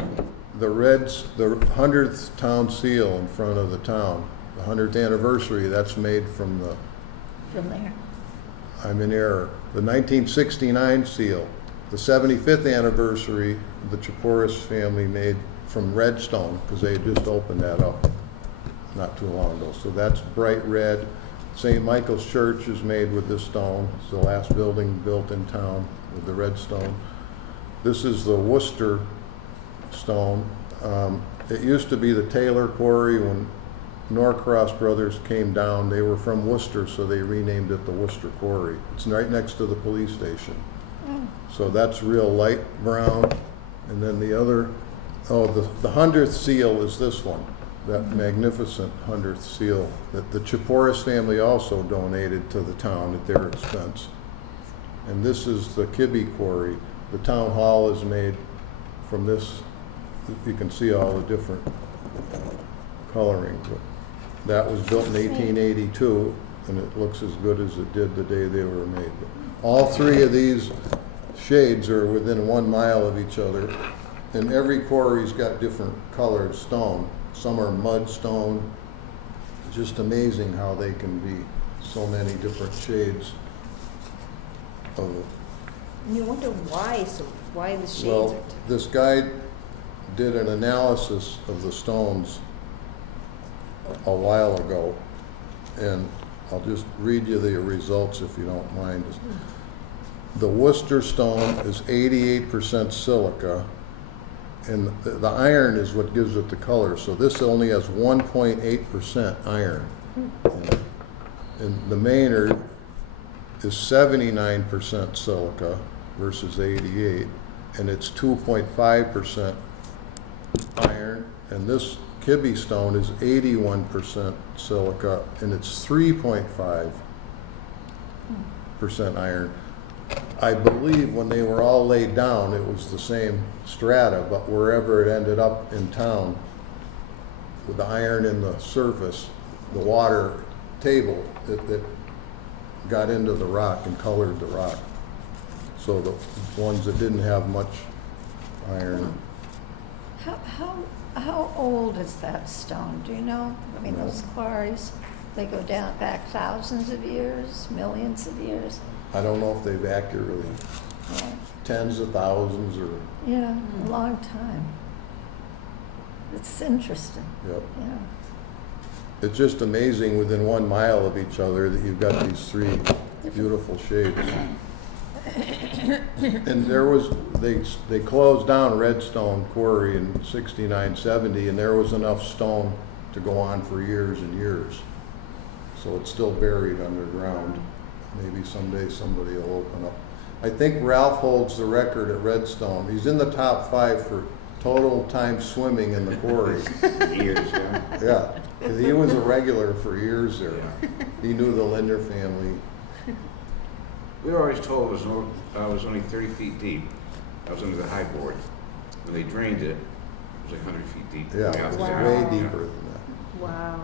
the 100th town seal in front of the town, the 100th anniversary, that's made from From there. I'm in error, the 1969 seal. The 75th anniversary, the Chaporis family made from Redstone, because they had just opened that up not too long ago. So that's bright red. St. Michael's Church is made with this stone. It's the last building built in town with the red stone. This is the Worcester stone. It used to be the Taylor Quarry. When Norcross brothers came down, they were from Worcester, so they renamed it the Worcester Quarry. It's right next to the police station. Oh, So that's real light brown. And then the other, the 100th seal is this one, that magnificent 100th seal that the Chaporis family also donated to the town at their expense. And this is the Kibbe Quarry. The town hall is made from this. You can see all the different coloring. But that was built in 1882, and it looks as good as it did the day they were made. But all 3 of these shades are within 1 mile of each other, and every quarry's got different colored stone. Some are mud stone. Just amazing how they can be so many different shades of. And you wonder why the shades Well, are. this guy did an analysis of the stones a while ago, and I'll just read you the results if you don't mind. The Worcester stone is 88% silica, and the iron is what gives it the color. So this only has 1.8% iron in it. And the Maynard is 79% silica versus 88, and it's 2.5% iron. And this Kibbe stone is 81% silica, and it's 3.5% iron. I believe when they were all laid down, it was the same strata, but wherever it ended up in town, with the iron in the surface, the water table that got into the rock and colored the rock. So the ones that didn't have much iron, How old is that stone? Do you know? I mean, No. those quarries, they go down back thousands of years, millions of years. I don't know if they've accurately, Yeah, tens of thousands or, yeah, a long time. It's interesting, Yep. yeah. It's just amazing within 1 mile of each other that you've got these three beautiful shapes. And they closed down Redstone Quarry in 69, 70, and there was enough stone to go on for years and years. So it's still buried underground. Maybe someday somebody will open up. I think Ralph holds the record at Redstone. He's in the top 5 for total time swimming in the quarry. Years, yeah. Yeah, 'cause he was a regular for years there. He knew the Linder family. We were always told it was only 30 feet deep. I was under the high board. When they drained it, it was like 100 feet deep. Yeah, Yeah, it was Wow. way deeper than that. Wow.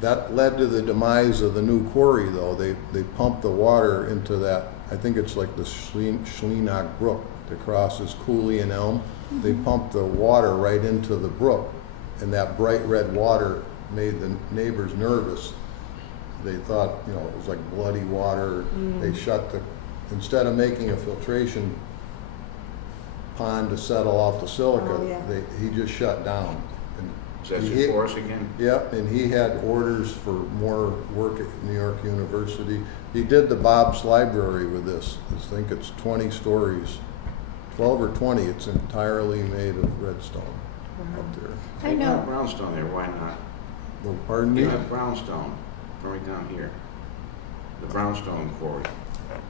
That led to the demise of the new quarry, though. They pumped the water into that, I think it's like the Schlenock Brook that crosses Cooley and Elm. They pumped the water right into the brook, and that bright red water made the neighbors nervous. They thought, it was like bloody water. They shut instead of making a filtration pond to settle out the silica, Oh, yeah. he just shut down. And Is that he- your force again? Yep, and he had orders for more work at New York University. He did the Bob's Library with this. I think it's 20 stories, 12 or 20. It's entirely made of redstone up there. I You have know, brownstone there, why not? Well, pardon me? You have brownstone from right down here. The brownstone quarry.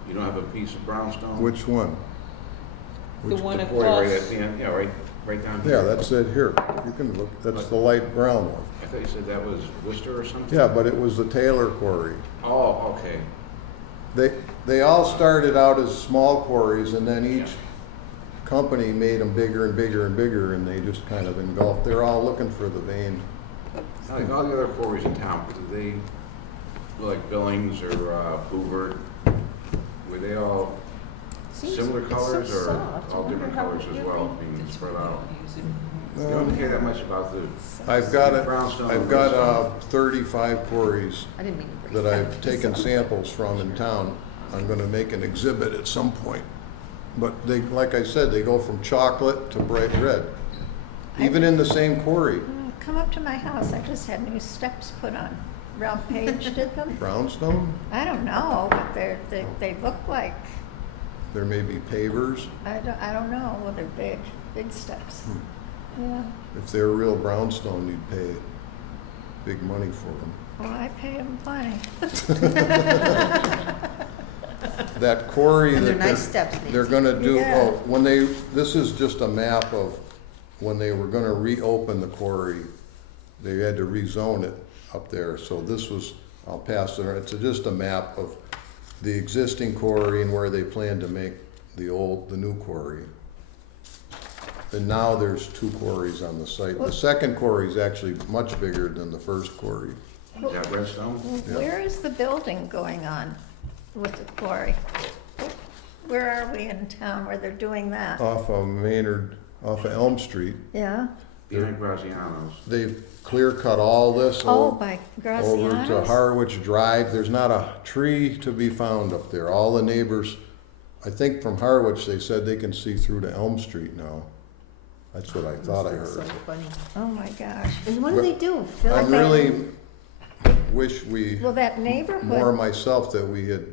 You don't have a piece of brownstone? Which one? The Which- one The quarry right across, at the end, yeah, right down here. Yeah, that's it here. You can look, that's the light brown one. I thought you said that was Worcester or something? Yeah, but it was the Taylor Quarry. Oh, okay. They all started out as small quarries, and then each company made them bigger and bigger and bigger, and they just kind of engulfed. They're all looking for the vein. Like all the other quarries in town, do they, like Billings or Hoover, were they all Seems- similar it's so colors or soft. I all wonder different how colors it as would well, be. being spread out? You don't hear that much about the I've got brownstone. I've got 35 quarries I didn't mean to bring that it I've up. taken samples from in town. I'm gonna make an exhibit at some point. But they, like I said, they go from chocolate to bright red. Even in the same quarry. come up to my house, I just had new steps put on. Ralph Page did them. Brownstone, I don't know, but they look like, there may be pavers. I don't know, well, they're big steps. Yeah, If they're real brownstone, you'd pay big money for them. well, I pay them plenty. That quarry And they're that nice steps, they're Nancy. gonna do, Yeah. this is just a map of when they were gonna reopen the quarry. They had to rezone it up there, so this was, I'll pass it, it's just a map of the existing quarry and where they plan to make the new quarry. And now there's 2 quarries on the site. The second quarry is actually much bigger than the first quarry. Is that redstone? Where is the building going on with the quarry? Where are we in town where they're doing that? Off of Maynard, off of Elm Street, Yeah? Behind Graziano's. they've clear cut all this Oh, by over to Graziano's? Harwich Drive. There's not a tree to be found up there. All the neighbors, I think from Harwich, they said they can see through to Elm Street now. That's what I thought I That's so heard. funny. Oh, my gosh. And what do But they do? Fill I it really wish we, Well, that more neighborhood, myself, that we had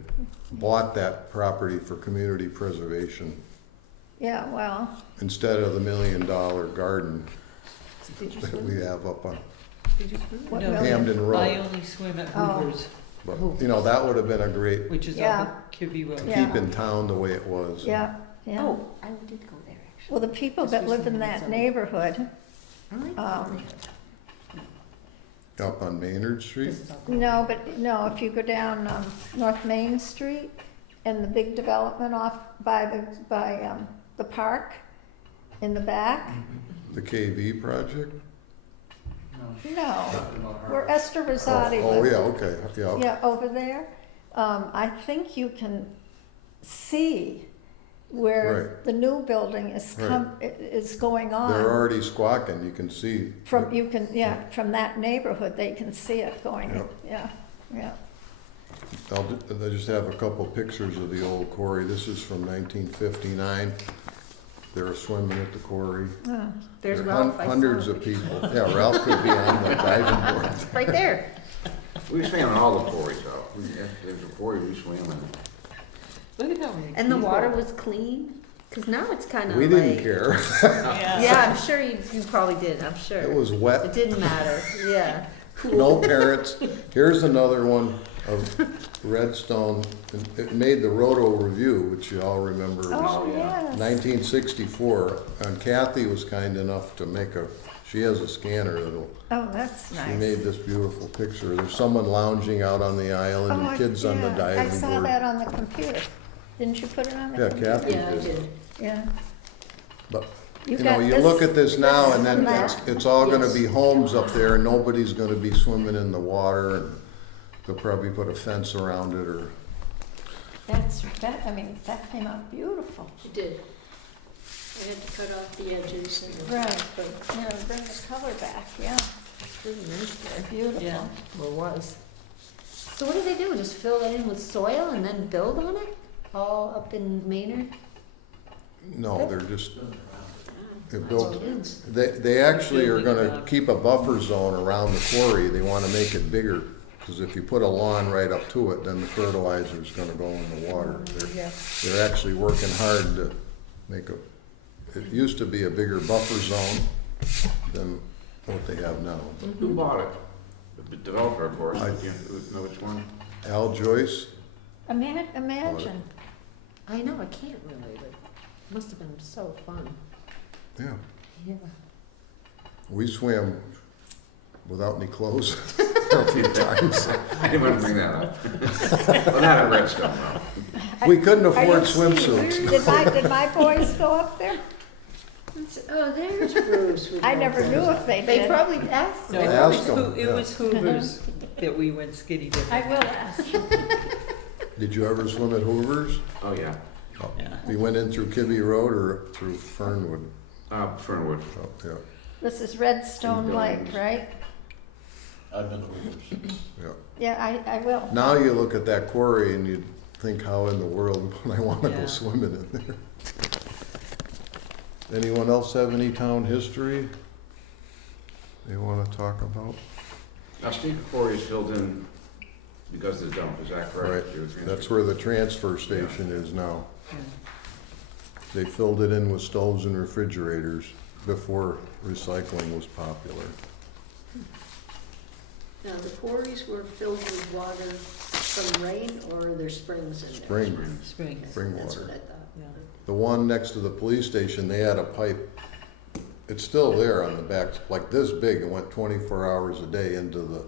bought that property for community preservation yeah, well, instead of the $1 million garden Did you that swim? we have up on Did you swim? what No. really? Hamden I Road. only swim at Oh. Hoover's, But, that would have been a great which is Yeah. up Kibbe Road. Yeah. keep in town the way it was. Yeah, yeah. Oh, I did go there, actually. Well, the people that live in that neighborhood, I like um, Up on Maynard Street. no, if you go down North Main Street and the big development off by the park in the back, The KV project? no, Talking about her. where Esther Rosati Oh, lives. yeah, okay, yeah. Yeah, over there. I think you can see where Right. the new building is going on. They're already squawking, you can see. From from that neighborhood, they can see it going. Yep. Yeah. I just have a couple pictures of the old quarry. This is from 1959. they were swimming at the quarry. Oh, There's There are Ralph. I saw hundreds him. of people. Yeah, Ralph could be on the diving board. Right there. We swam in all the quarries out. There's a quarry we swam in. Look at how many And the people. water was clean? Because now it's kind of We like... didn't care. Yeah, I'm sure you probably did, I'm sure. It was It wet. didn't matter, yeah. No parents. Here's another one of Redstone. It made the Roto Review, which you all remember. It was oh, yes. 1964. And Kathy was kind enough to make she has a scanner that'll, Oh, that's she nice. made this beautiful picture. There's someone lounging out on the island Oh, and kids on the yeah, diving I saw board. that on the computer. Didn't you put it on the Yeah, computer? Kathy Yeah, I did. did. Yeah. But, You you know, got you this- look at this now and then this it's all gonna Yes. be homes up there and nobody's gonna be swimming in the water and they'll probably put a fence around it or, I mean, that came out beautiful. It did. I had to cut off the edges and the Right. top, but You know, bring the color back, yeah, It's really nice there. beautiful. Yeah. Well, it was. So what do they do? Just fill that in with soil and then build on it? All up in Maynard? no, they're just, they're That's built. what it is. They actually are Building gonna up. keep a buffer zone around the quarry. They wanna make it bigger. Cause if you put a lawn right up to it, then the fertilizer's gonna go in the water. Yeah. They're actually working hard to make it used to be a bigger buffer zone than what they have now. Who bought it? The developer, of course. I- You know which one? Al Joyce, Imagine. I know, I can't really, but it must have been so fun. yeah, Yeah. we swam without any clothes a few times. I didn't want to bring that up. Well, not at Redstone, no. We couldn't Are afford you swimsuits. serious? Did my boys go up there? oh, there's Bruce. with I no never knew clothes. if they They did. probably asked. No, I it asked was, them, it yeah. was Hoover's that we went skinny dipping. I will ask. Did you ever swim at Hoover's? Oh, yeah. Yeah. You went in through Kibbe Road or through Fernwood? Fernwood. Oh, yeah, This is Redstone Lake, Buildings. right? I've been to Hooters. yeah. Yeah, I will. Now you look at that quarry and you think, how in the world would I wanna Yeah. go swimming in there? Anyone else have any town history they wanna talk about? Now, Steve Quarry is filled in because of the dump, is that correct? Right. They were transferred. That's where the transfer station is now. Yeah. They filled it in with stoves and refrigerators before recycling was popular. Now, the quarries were filled with water from rain, or are there springs in there? Spring, Springs. spring That's water. what I thought. Yeah. The one next to the police station, they had a pipe, it's still there on the back, like this big, it went 24 hours a day into the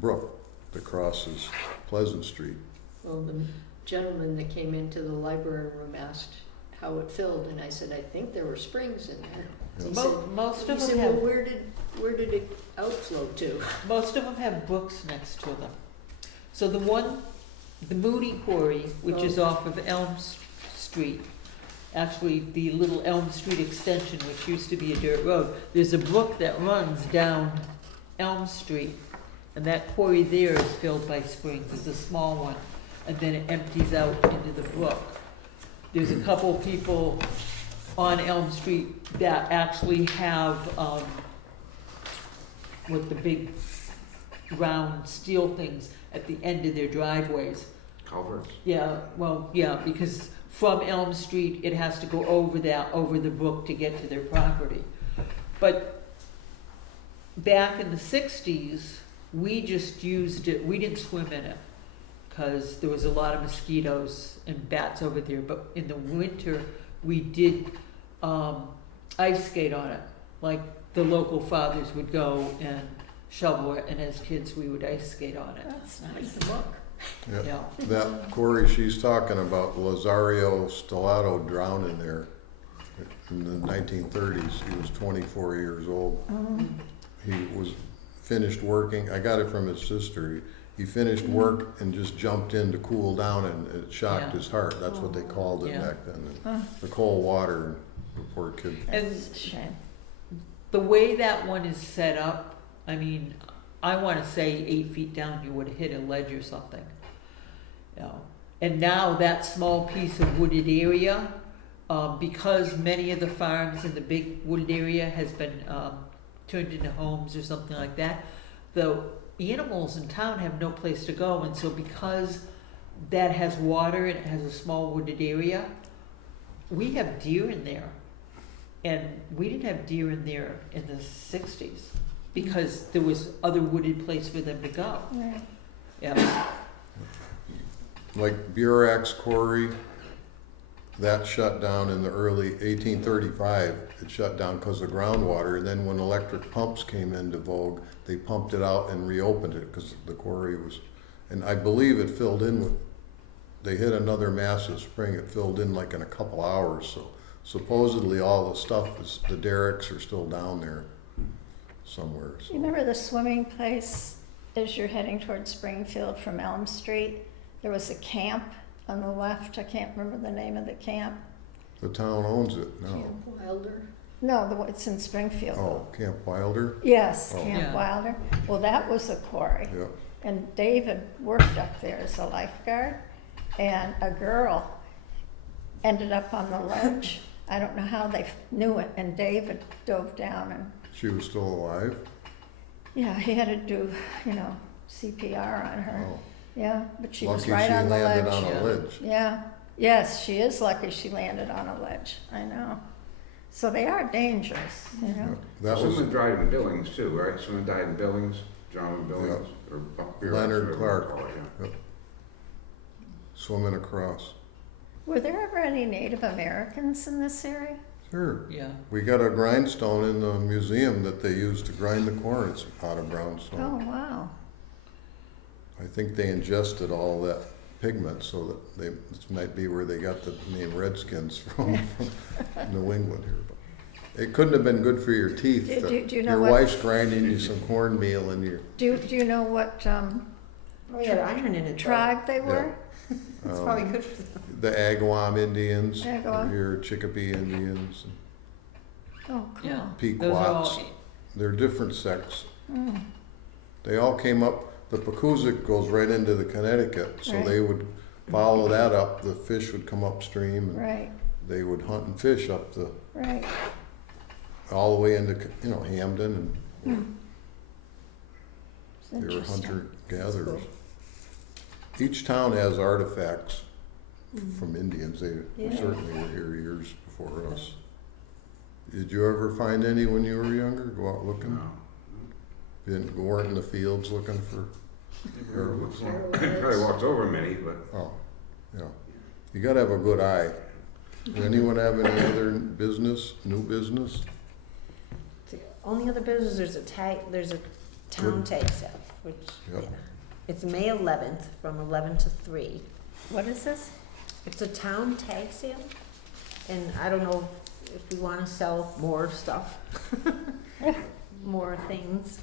brook that crosses Pleasant Street. Well, the gentleman that came into the library room asked how it filled, and I said, I think there were springs in there. He said, Most he of said, them well, have, where did it outflow to? most of them have brooks next to them. So the Moody Quarry, which is off of Elm Street, actually the little Elm Street extension, which used to be a dirt road, there's a brook that runs down Elm Street, and that quarry there is filled by springs. It's a small one, and then it empties out into the brook. There's a couple people on Elm Street that actually have, with the big round steel things at the end of their driveways. Culverts. Yeah, well, yeah, because from Elm Street, it has to go over the brook to get to their property. But back in the 60s, we just used it, we didn't swim in it, because there was a lot of mosquitoes and bats over there. But in the winter, we did ice skate on it. Like, the local fathers would go and shovel it, and as kids, we would ice skate on it. That's Nice nice. look. Yep. Yeah. That quarry she's talking about, Lazario Stellato drowned in there in the 1930s. He was 24 years old. He was finished working, I got it from his sister. He finished work and just jumped in to cool down and it shocked Yeah. his heart. That's what they called it Yeah. back then. Oh, The cold water, the poor kid. that's a shame. The way that one is set up, I mean, I wanna say 8 feet down, you would have hit a ledge or something. You know, and now that small piece of wooded area, because many of the farms in the big wooded area has been turned into homes or something like that, the animals in town have no place to go, and so because that has water and it has a small wooded area, we have deer in there. And we didn't have deer in there in the 60s because there was other wooded place for them to go. Right. Yeah. Like Burax Quarry, that shut down in the early 1835. It shut down because of groundwater, and then when electric pumps came into vogue, they pumped it out and reopened it because the quarry was, and I believe it filled in with, they hit another massive spring, it filled in like in a couple hours, so supposedly all the stuff is, the derricks are still down there somewhere. So. You remember the swimming place as you're heading towards Springfield from Elm Street? There was a camp on the left. I can't remember the name of the camp. The town owns it now. Camp Wilder. No, it's in Springfield. Oh, Camp Wilder? Yes, Oh. Camp Yeah. Wilder. Well, that was a quarry. Yeah. And David worked up there as a lifeguard, and a girl ended up on the ledge. I don't know how they knew it, and David dove down, and She was still alive? yeah, he had to do, CPR on her. Oh. Yeah, but she was Lucky right she on the landed ledge. on a ledge. Yeah, yes, she is lucky she landed on a ledge. I know. So they are dangerous, Yeah. That Someone was died in Billings too, right? Someone died in Billings, John Billings, or Burax, Leonard whatever you Clark. call it, yeah. swimming across. Were there ever any Native Americans in this area? Sure. Yeah. We got a grindstone in the museum that they use to grind the corn. It's out of brownstone. Oh, wow. I think they ingested all that pigment, so that this might be where they got the name Redskins from New England here. But it couldn't have been good for your teeth. Do you know Your what- wife's grinding you some cornmeal and your Do you know what Oh, yeah, iron in it. though. tribe they were? It's probably good for them. the Agawam Indians, Agawam. your Chicopee Indians, Oh, cool. Yeah. Pequots. Those are all, They're different sects. Mm. They all came up. The Pacusic goes right into the Connecticut, so Right. they would follow that up. The fish would come upstream, and Right, they would hunt and fish up the right. all the way into Hamden, and Hmm. It's they were interesting. hunter gatherers. Each town has artifacts from Indians. They Yeah. certainly were here years before us. Did you ever find any when you were younger? Go out looking? No. Didn't go out in the fields looking for arrows? Probably walked over many, but Oh, yeah. You gotta have a good eye. Does anyone have any other business, new business? The only other business, there's a town Good. tag sale, which, Yep. yeah. It's May 11th from 11 to 3. What is this? It's a town tag sale, and I don't know if we wanna sell more stuff. More things.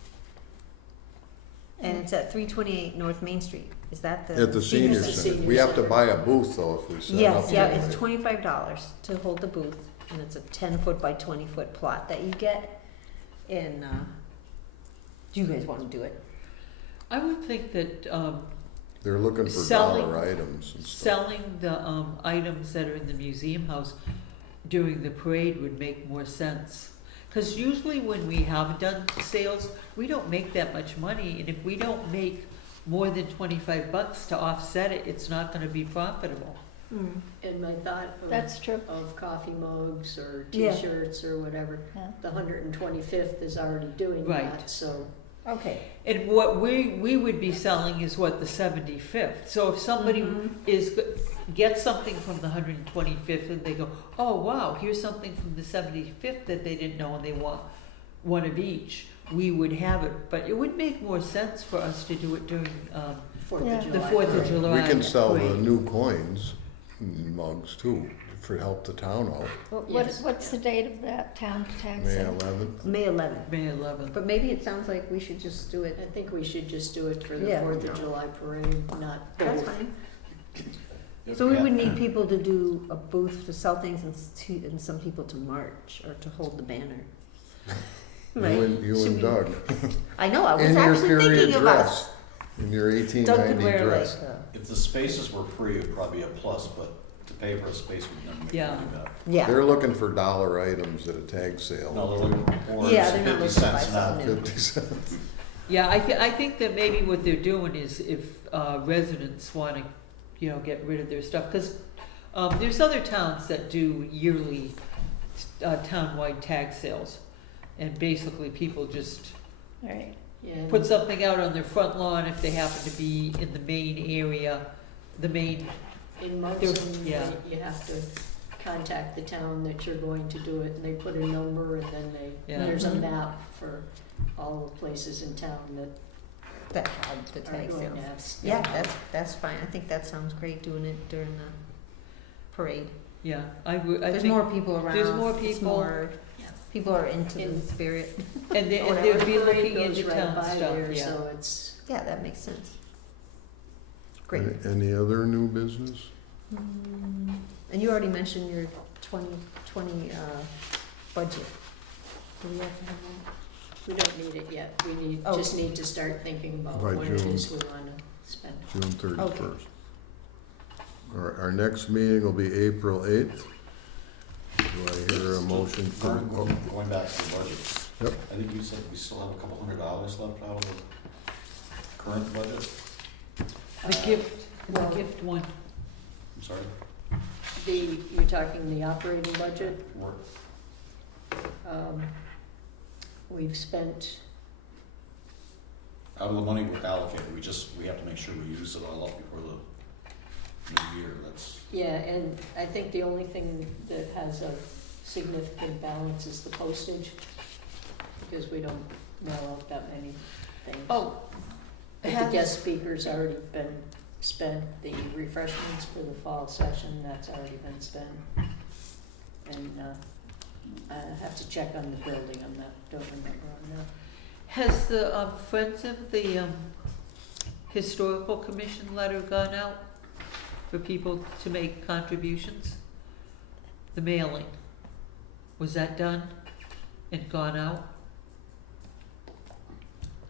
And it's at 328 North Main Street. Is that the? At the senior Center. center. We have to buy a booth though if we set up. Yes, yeah, there. it's $25 to hold the booth, and it's a 10-foot by 20-foot plot that you get. And, do you guys wanna do it? I would think that They're looking for Selling- dollar items and stuff. selling the items that are in the museum house during the parade would make more sense. Because usually when we have done sales, we don't make that much money, and if we don't make more than $25 to offset it, it's not gonna be profitable. And my thought That's true. of coffee mugs or Yeah. T-shirts or whatever, Yeah. the 125th is already doing Right. that, so. Okay. And what we would be selling is what, the 75th. So if somebody gets something from the 125th and they go, oh wow, here's something from the 75th that they didn't know and they want one of each, we would have it. But it would make more sense for us to do it during Fourth Yeah. of the July. 4th of parade. July. We can sell the parade. new coins, mugs too, for help the town out. Yes. What's the date of that town tag May sale? 11th. May 11th. May 11th. But maybe it sounds like we should just do I it. think we should just do it for the Yeah. 4th of July parade, not That's both. fine. So we would need people to do a booth to sell things and some people to march or to hold the banner. Right? You Should and we- Doug. I know, I was In your actually period thinking about dress. In your Doug could 1890 wear dress. like, If the spaces were free, it'd probably be a plus, but to pay for a space, we can make Yeah. money back. Yeah. They're looking for dollar items at a tag sale. No, they're looking for Yeah, they're not 50 looking to buy cents, not something new. 50 cents. Yeah, I think that maybe what they're doing is if residents want to, you know, get rid of their stuff, because there's other towns that do yearly townwide tag sales, and basically people just Right. Yeah. put something out on their front lawn if they happen to be in the main area, the main, In most There- of them, yeah. you have to contact the town that you're going to do it, and they put a number, and then Yeah. there's a Mhm. map for all the places in town that That had the are tag going sales. to have. Yeah, that's fine. I think that sounds great, doing it during the parade. yeah, I would, I There's think, more people around. there's more It's people. more- Yeah. people are into In- the spirit. and they, and Whatever, they'd be the parade looking goes into right town by stuff, there, yeah. So it's, Yeah, that makes sense. Great. Any other new business? And you already mentioned your 2020 budget. Do we have to have that? we don't need it yet, we need, Oh. just need to start thinking about By what it June. is we wanna spend. June 31st. Our next meeting will be April 8th. Do I hear a motion for? Going back to the budget. Yep. I think you said we still have a couple $100 left out of the current budget. The well- gift one, I'm sorry. You're talking the operating budget, Work. we've spent, Out of the money we're allocated, we have to make sure we use it all up before the new year. That's, yeah, and I think the only thing that has a significant balance is the postage, because we don't mail out that many things. oh, But the guest speaker's already been spent, the refreshments for the fall session, that's already been spent. And, I have to check on the building, don't remember on that. has the Friends of the Historical Commission letter gone out for people to make contributions? The mailing, was that done and gone out?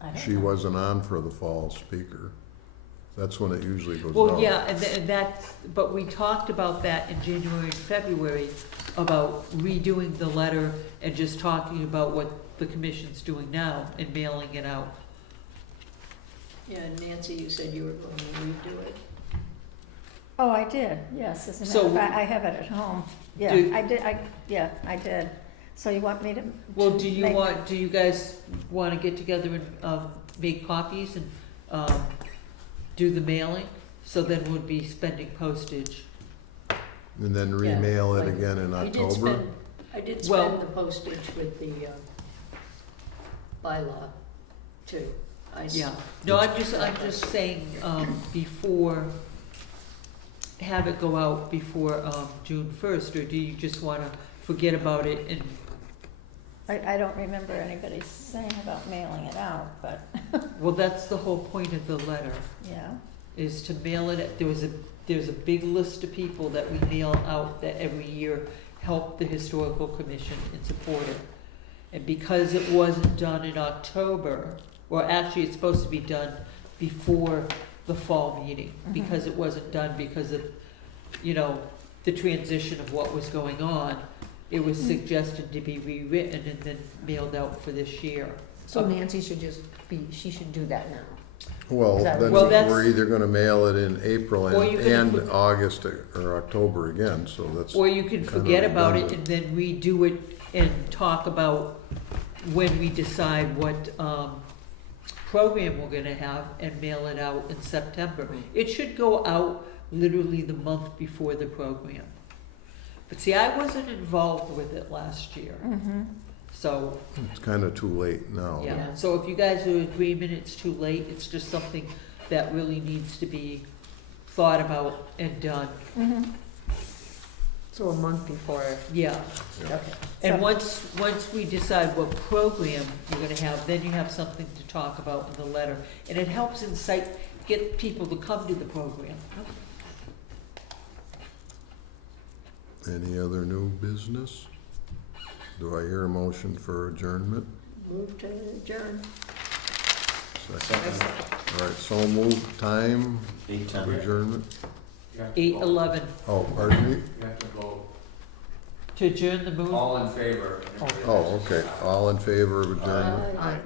I don't She know. wasn't on for the fall speaker. That's when it usually goes out. Well, yeah, and that's, but we talked about that in January and February, about redoing the letter and just talking about what the commission's doing now and mailing it out. Yeah, Nancy, you said you were going to redo it. Oh, I did, yes, as a So matter of fact, I have it at home. Yeah, Do- I did, I did. So you want me to? Well, do you make- do you guys wanna get together and, make copies and, do the mailing? So then we'd be spending postage. And then Yeah, remail it like, again in I did October? spend, I did Well- spend the postage with the, bylaw too. Yeah, no, I'm just saying, before, have it go out before, June 1st, or do you just wanna forget about it and, I don't remember anybody saying about mailing it out, but, well, that's the whole point of the letter, yeah. is to mail it, there's a big list of people that we mail out that every year help the Historical Commission and support it. And because it wasn't done in October, or actually it's supposed to be done before the fall meeting, Mhm. because it wasn't done because of, you know, the transition of what was going on, it was suggested to be rewritten and then mailed out for this year. So Nancy should she should do that now. Well, Is that then what you- we're either gonna mail it in April Or you can and put- August or October again, so that's, Or you can Kind of forget about it redundant. and then redo it and talk about when we decide what, program we're gonna have and mail it out in September. It should go out literally the month before the program. But see, I wasn't involved with it last year, Mm-hmm. so, it's kinda too late now. yeah. Yeah. So if you guys are in agreement, it's too late, it's just something that really needs to be thought about and done, Mm-hmm. So a month before, yeah. okay. And So- once we decide what program you're gonna have, then you have something to talk about in the letter. And it helps get people to come to the program. Any other new business? Do I hear a motion for adjournment? Move to adjourn. Second. All right, so move time of 8:10. adjournment, You have to 8:11 Oh, pardon me? You have to vote. to adjourn the move. All in favor. Oh, okay. All in favor of adjournment? Aye.